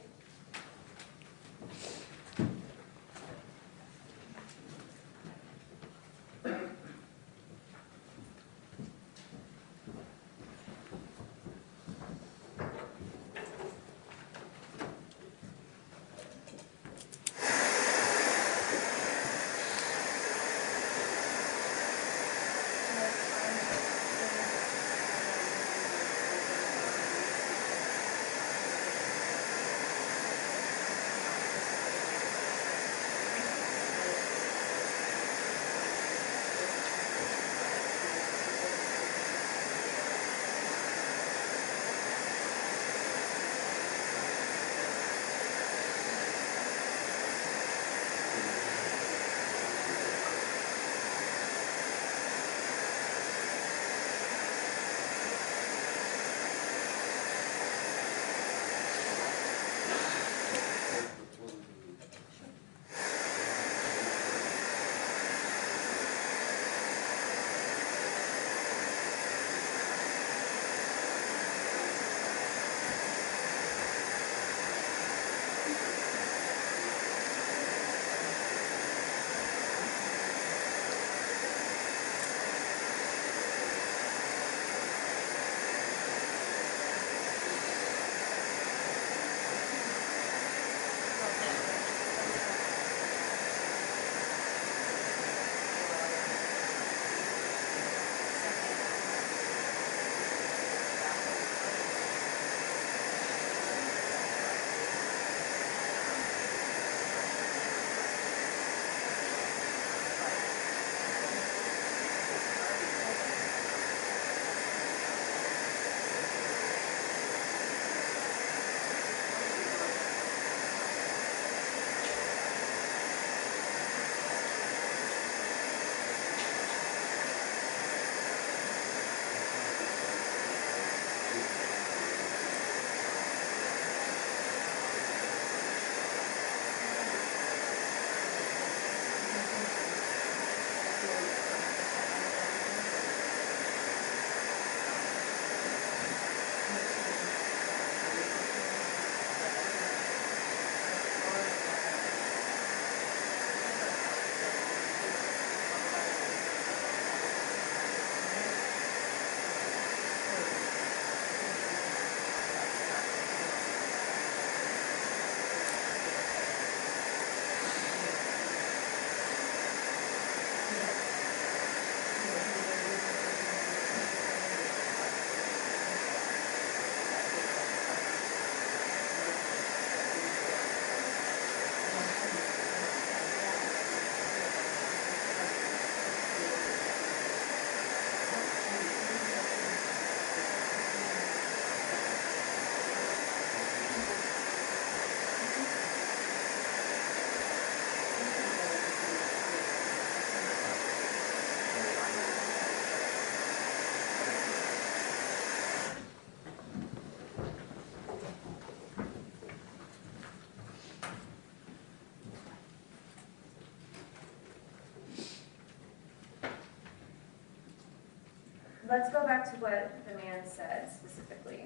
let's go back to what the man said specifically.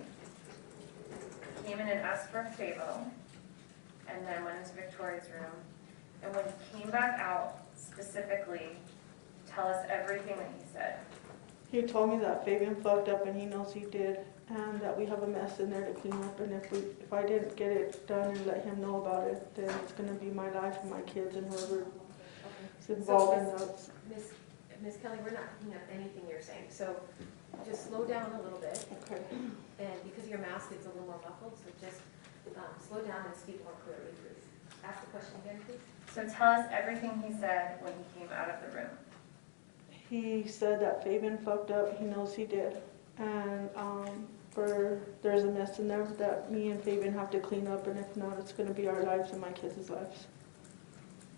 He came in and asked for a favor, and then went into Victoria's room. And when he came back out, specifically, tell us everything that he said. He told me that Fabian fucked up and he knows he did, and that we have a mess in there to clean up, and if I didn't get it done and let him know about it, then it's gonna be my life and my kids and whoever is involved in that. Miss Kelley, we're not picking up anything you're saying, so just slow down a little bit. Okay. And because your mask is a little more muffled, so just slow down and speak more clearly, please. Ask the question again, please. So tell us everything he said when he came out of the room. He said that Fabian fucked up, he knows he did, and there's a mess in there that me and Fabian have to clean up, and if not, it's gonna be our lives and my kids' lives.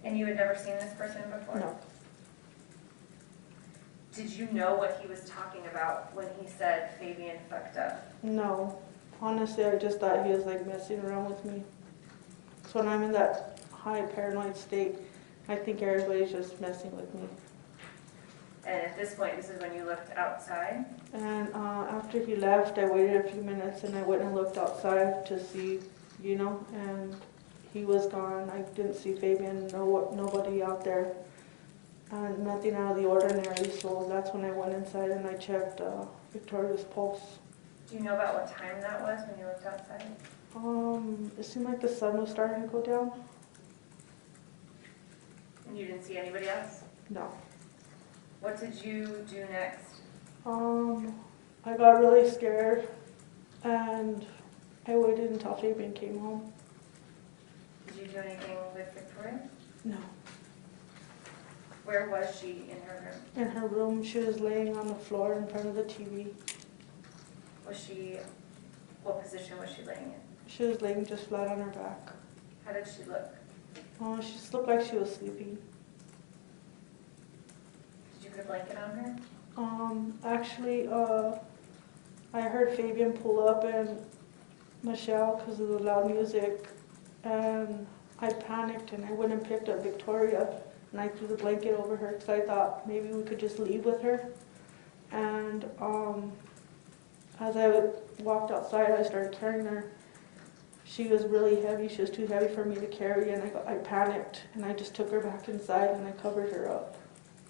And you had never seen this person before? No. Did you know what he was talking about when he said Fabian fucked up? No. Honestly, I just thought he was like messing around with me. So when I'm in that high paranoid state, I think everybody's just messing with me. And at this point, this is when you looked outside? And after he left, I waited a few minutes and I went and looked outside to see, and he was gone. I didn't see Fabian, nobody out there, and nothing out of the ordinary. So that's when I went inside and I checked Victoria's pulse. Do you know about what time that was when you looked outside? It seemed like the sun was starting to go down. And you didn't see anybody else? No. What did you do next? I got really scared and I waited until Fabian came home. Did you do anything with Victoria? No. Where was she in her room? In her room, she was laying on the floor in front of the TV. What position was she laying in? She was laying just flat on her back. How did she look? She just looked like she was sleeping. Did you put a blanket on her? Actually, I heard Fabian pull up and Michelle because of the loud music, and I panicked and I went and picked up Victoria and I threw the blanket over her because I thought maybe we could just leave with her. And as I walked outside, I started carrying her. She was really heavy. She was too heavy for me to carry, and I panicked and I just took her back inside and I covered her up.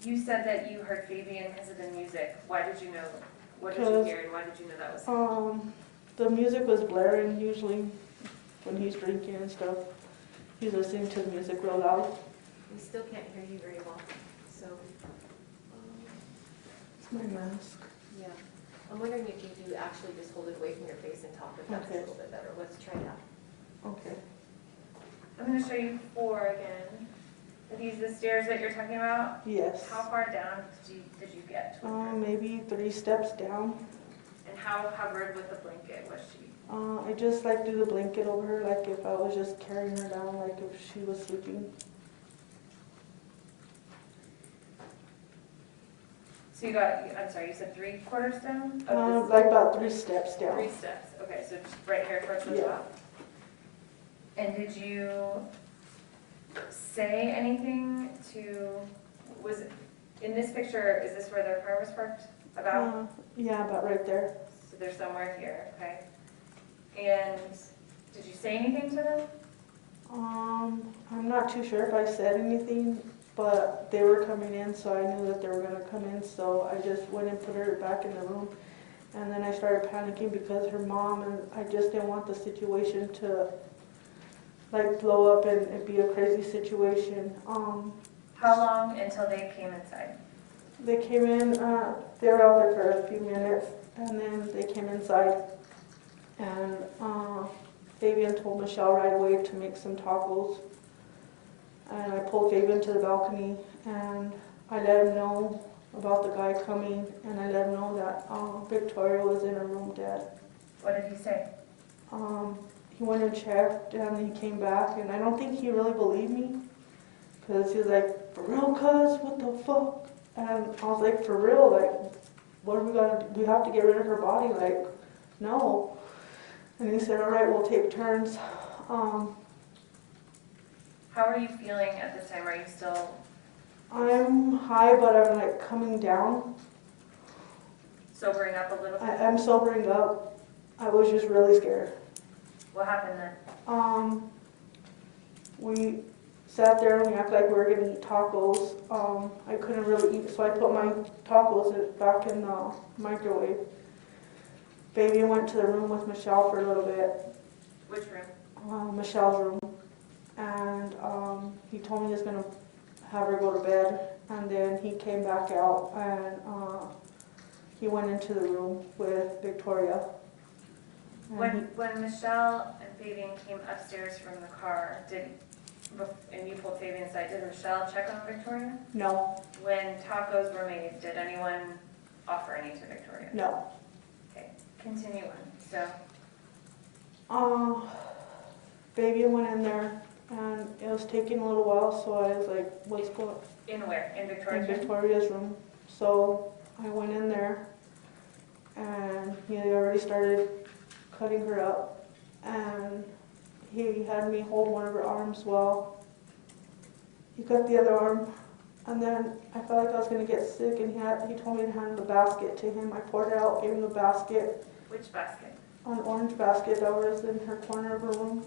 You said that you heard Fabian because of the music. Why did you know? What did you hear and why did you know that was him? The music was blaring usually when he's drinking and stuff. He's listening to the music real loud. We still can't hear you very well, so. It's my mask. Yeah. I'm wondering if you do actually just hold it away from your face and talk, if that's a little bit better. Let's try that. Okay. I'm going to show you 4 again. Are these the stairs that you're talking about? Yes. How far down did you get? Maybe 3 steps down. And how covered with the blanket was she? I just like do the blanket over her, like if I was just carrying her down, like if she was sleeping. So you got, I'm sorry, you said 3/4 down? Like about 3 steps down. 3 steps, okay, so just right here towards the top. And did you say anything was, in this picture, is this where their car was parked? About? Yeah, about right there. So they're somewhere here, okay. And did you say anything to them? I'm not too sure if I said anything, but they were coming in, so I knew that they were gonna come in, so I just went and put her back in the room. And then I started panicking because her mom, and I just didn't want the situation to like blow up and it'd be a crazy situation. How long until they came inside? They came in, they were out there for a few minutes, and then they came inside. And Fabian told Michelle right away to make some tacos. And I pulled Fabian to the balcony, and I let him know about the guy coming, and I let him know that Victoria was in her room dead. What did he say? He went and checked, and he came back, and I don't think he really believed me, because he was like, "For real, cuz? What the fuck?" And I was like, "For real? Like, what are we gonna do? Do we have to get rid of her body? Like, no." And he said, "All right, we'll take turns." How are you feeling at this time? Are you still? I'm high, but I'm like coming down. sobering up a little bit? I'm sobering up. I was just really scared. What happened then? We sat there and we acted like we were gonna eat tacos. I couldn't really eat, so I put my tacos back in the microwave. Baby went to the room with Michelle for a little bit, Which room? Michelle's room, and he told me he was gonna have her go to bed, and then he came back out and he went into the room with Victoria. And When Michelle and Fabian came upstairs from the car, and you pulled Fabian aside, did Michelle check on Victoria? No, When tacos were made, did anyone offer any to Victoria? no. Okay, continue on. So, Baby went in there, and it was taking a little while, so I was like, what's going on? in where? In In Victoria's room? Victoria's room. So I went in there, and he had already started cutting her up, and he had me hold one of her arms while he cut the other arm, and then I felt like I was going to get sick, and he told me to hand the basket to him. I poured it out, gave him the basket, Which basket? an orange basket that was in her corner of her room.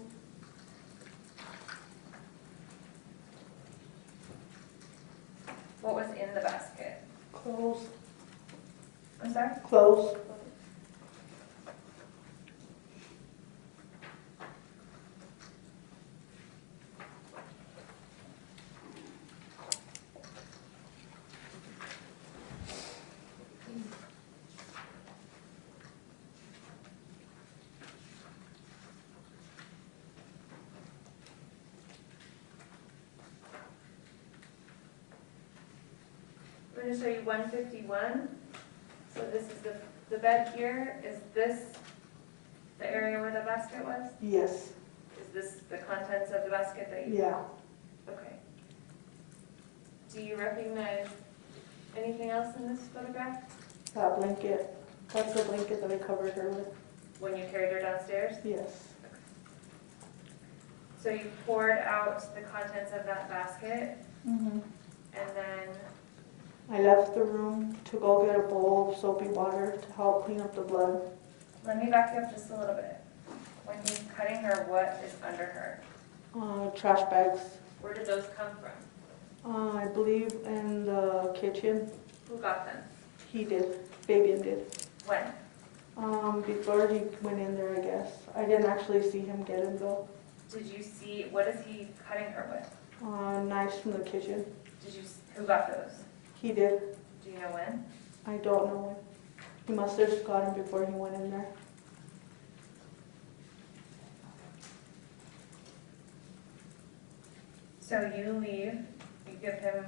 What was in the basket? Clothes. I'm sorry? Clothes. I'm going to show you 151. So this is the bed here. Is this the area where the basket was? Yes. Is this the contents of the basket that you? Yeah. Okay. Do you recognize anything else in this photograph? That blanket. That's the blanket that I covered her with. When you carried her downstairs? Yes. So you poured out the contents of that basket, Mm-hmm. and then I left the room to go get a bowl of soapy water to help clean up the blood. let me back you up just a little bit. When he's cutting her, what is under her? Trash bags. Where did those come from? I believe in the kitchen. Who got them? He did. Fabian did. When? Before he went in there, I guess. I didn't actually see him get him though. Did you see, what is he cutting her with? Knives from the kitchen. Who got those? He did. Do you know when? I don't know when. He must have just got him before he went in there. So you leave, you give him,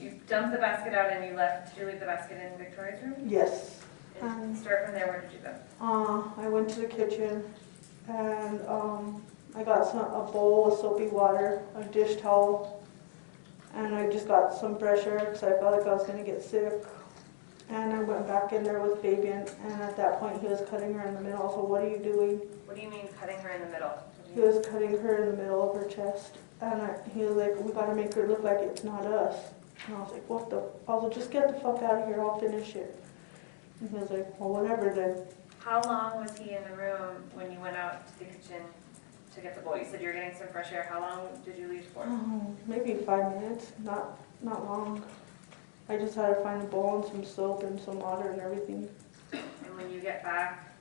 you dump the basket out and you left. Did you leave the basket in Victoria's room? Yes. And start from there, where did you go? I went to the kitchen and I got a bowl of soapy water, a dish towel, and I just got some fresh air because I felt like I was going to get sick. And I went back in there with Fabian, and at that point he was cutting her in the middle. So what are you doing? What do you mean cutting her in the middle? He was cutting her in the middle of her chest, and he was like, "We got to make her look like it's not us." And I was like, "What the?" I was like, "Just get the fuck out of here. I'll finish it." And he was like, "Well, whatever then." How long was he in the room when you went out to the kitchen to get the bowl? You said you were getting some fresh air. How long did you leave for? Oh, maybe 5 minutes. Not long. I just had to find a bowl and some soap and some water and everything. And when you get back?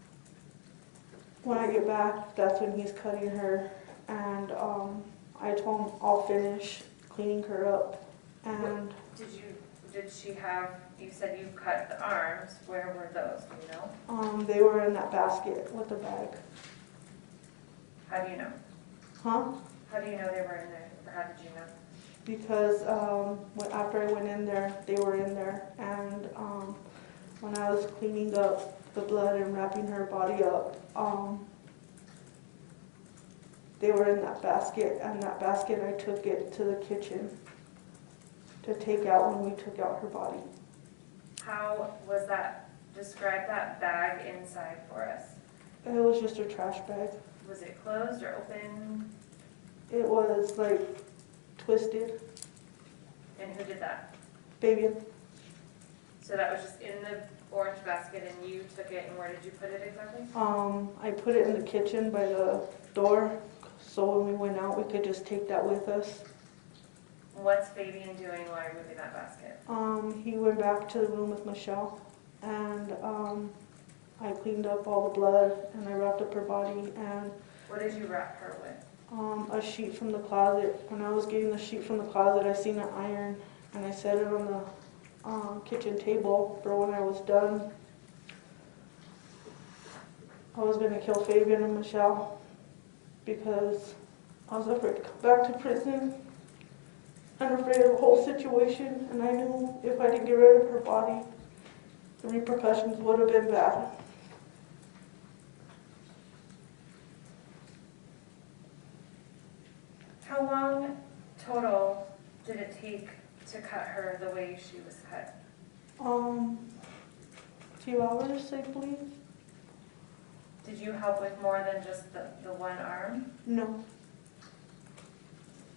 When I get back, that's when he's cutting her, and I told him I'll finish cleaning her up. And Did she have, you said you cut the arms, where were those, do you know? they were in that basket with the bag. How do you know? Huh? How do you know they were in there, or how did you know? Because after I went in there, they were in there, and when I was cleaning up the blood and wrapping her body up, they were in that basket, and that basket I took it to the kitchen to take out when we took out her body. How was that, describe that bag inside for us. It was just a trash bag. Was it closed or open? It was like twisted. And who did that? Fabian. So that was just in orange basket and you took it, and where did you put it exactly? I put it in the kitchen by the door, so when we went out, we could just take that with us. What's Fabian doing while you're moving that basket? He went back to the room with Michelle, and I cleaned up all the blood, and I wrapped up her body, and What did you wrap her with? a sheet from the closet. When I was getting the sheet from the closet, I seen an iron, and I set it on the kitchen table for when I was done. I was gonna kill Fabian and Michelle because I was afraid to come back to prison and afraid of the whole situation, and I knew if I didn't get rid of her body, the repercussions would have been bad. How long total did it take to cut her the way she was cut? Few hours, I believe. Did you help with more than just the one arm? No.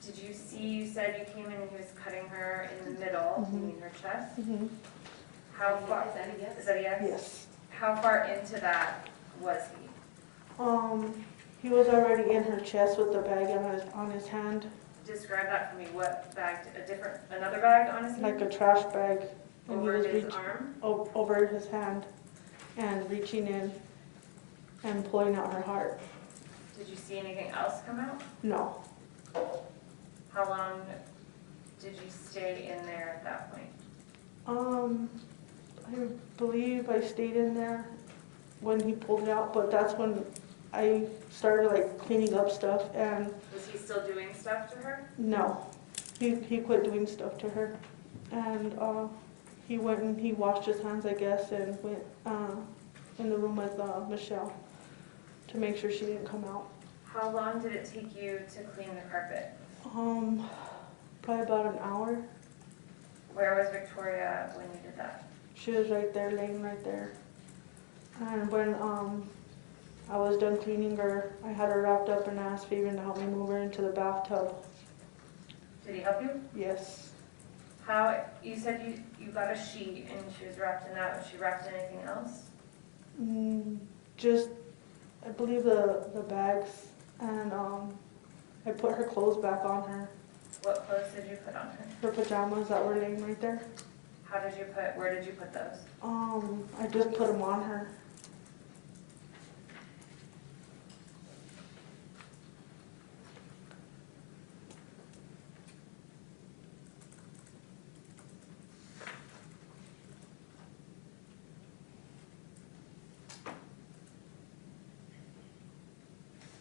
Did you see, you said you came in and he was cutting her in the middle, you mean her chest? Mm-hmm. How far? Is that a yes? Is that a yes? Yes. How far into that was he? He was already in her chest with the bag on his hand, Describe that for me. What bag? Another bag on his hand? like a trash bag. And he Over was his arm? over his hand, and reaching in and pulling out her heart. Did you see anything else come out? No. How long did you stay in there at that point? I believe I stayed in there when he pulled it out, but that's when I started like cleaning up stuff, and Was he still doing stuff to her? no, he quit doing stuff to her, and he went and he washed his hands, I guess, and went in the room with Michelle to make sure she didn't come out. How long did it take you to clean the carpet? Probably about an hour. Where was Victoria when you did that? She was right there, laying right there. And when I was done cleaning her, I had her wrapped up and asked Fabian to help me move her into the bathtub. Did he help you? Yes. How, you said you got a sheet and she was wrapped in that. Was she wrapped in anything else? Just, I believe the bags, and I put her clothes back on her. What clothes did you put on her? Her pajamas that were laying right there. Where did you put those? I just put them on her.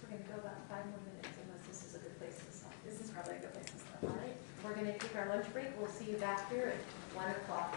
We're gonna go about 5 more minutes unless this is a good place to stop. This is probably a good place to start. All right, we're gonna take our lunch break. We'll see you back here at 1 o'clock.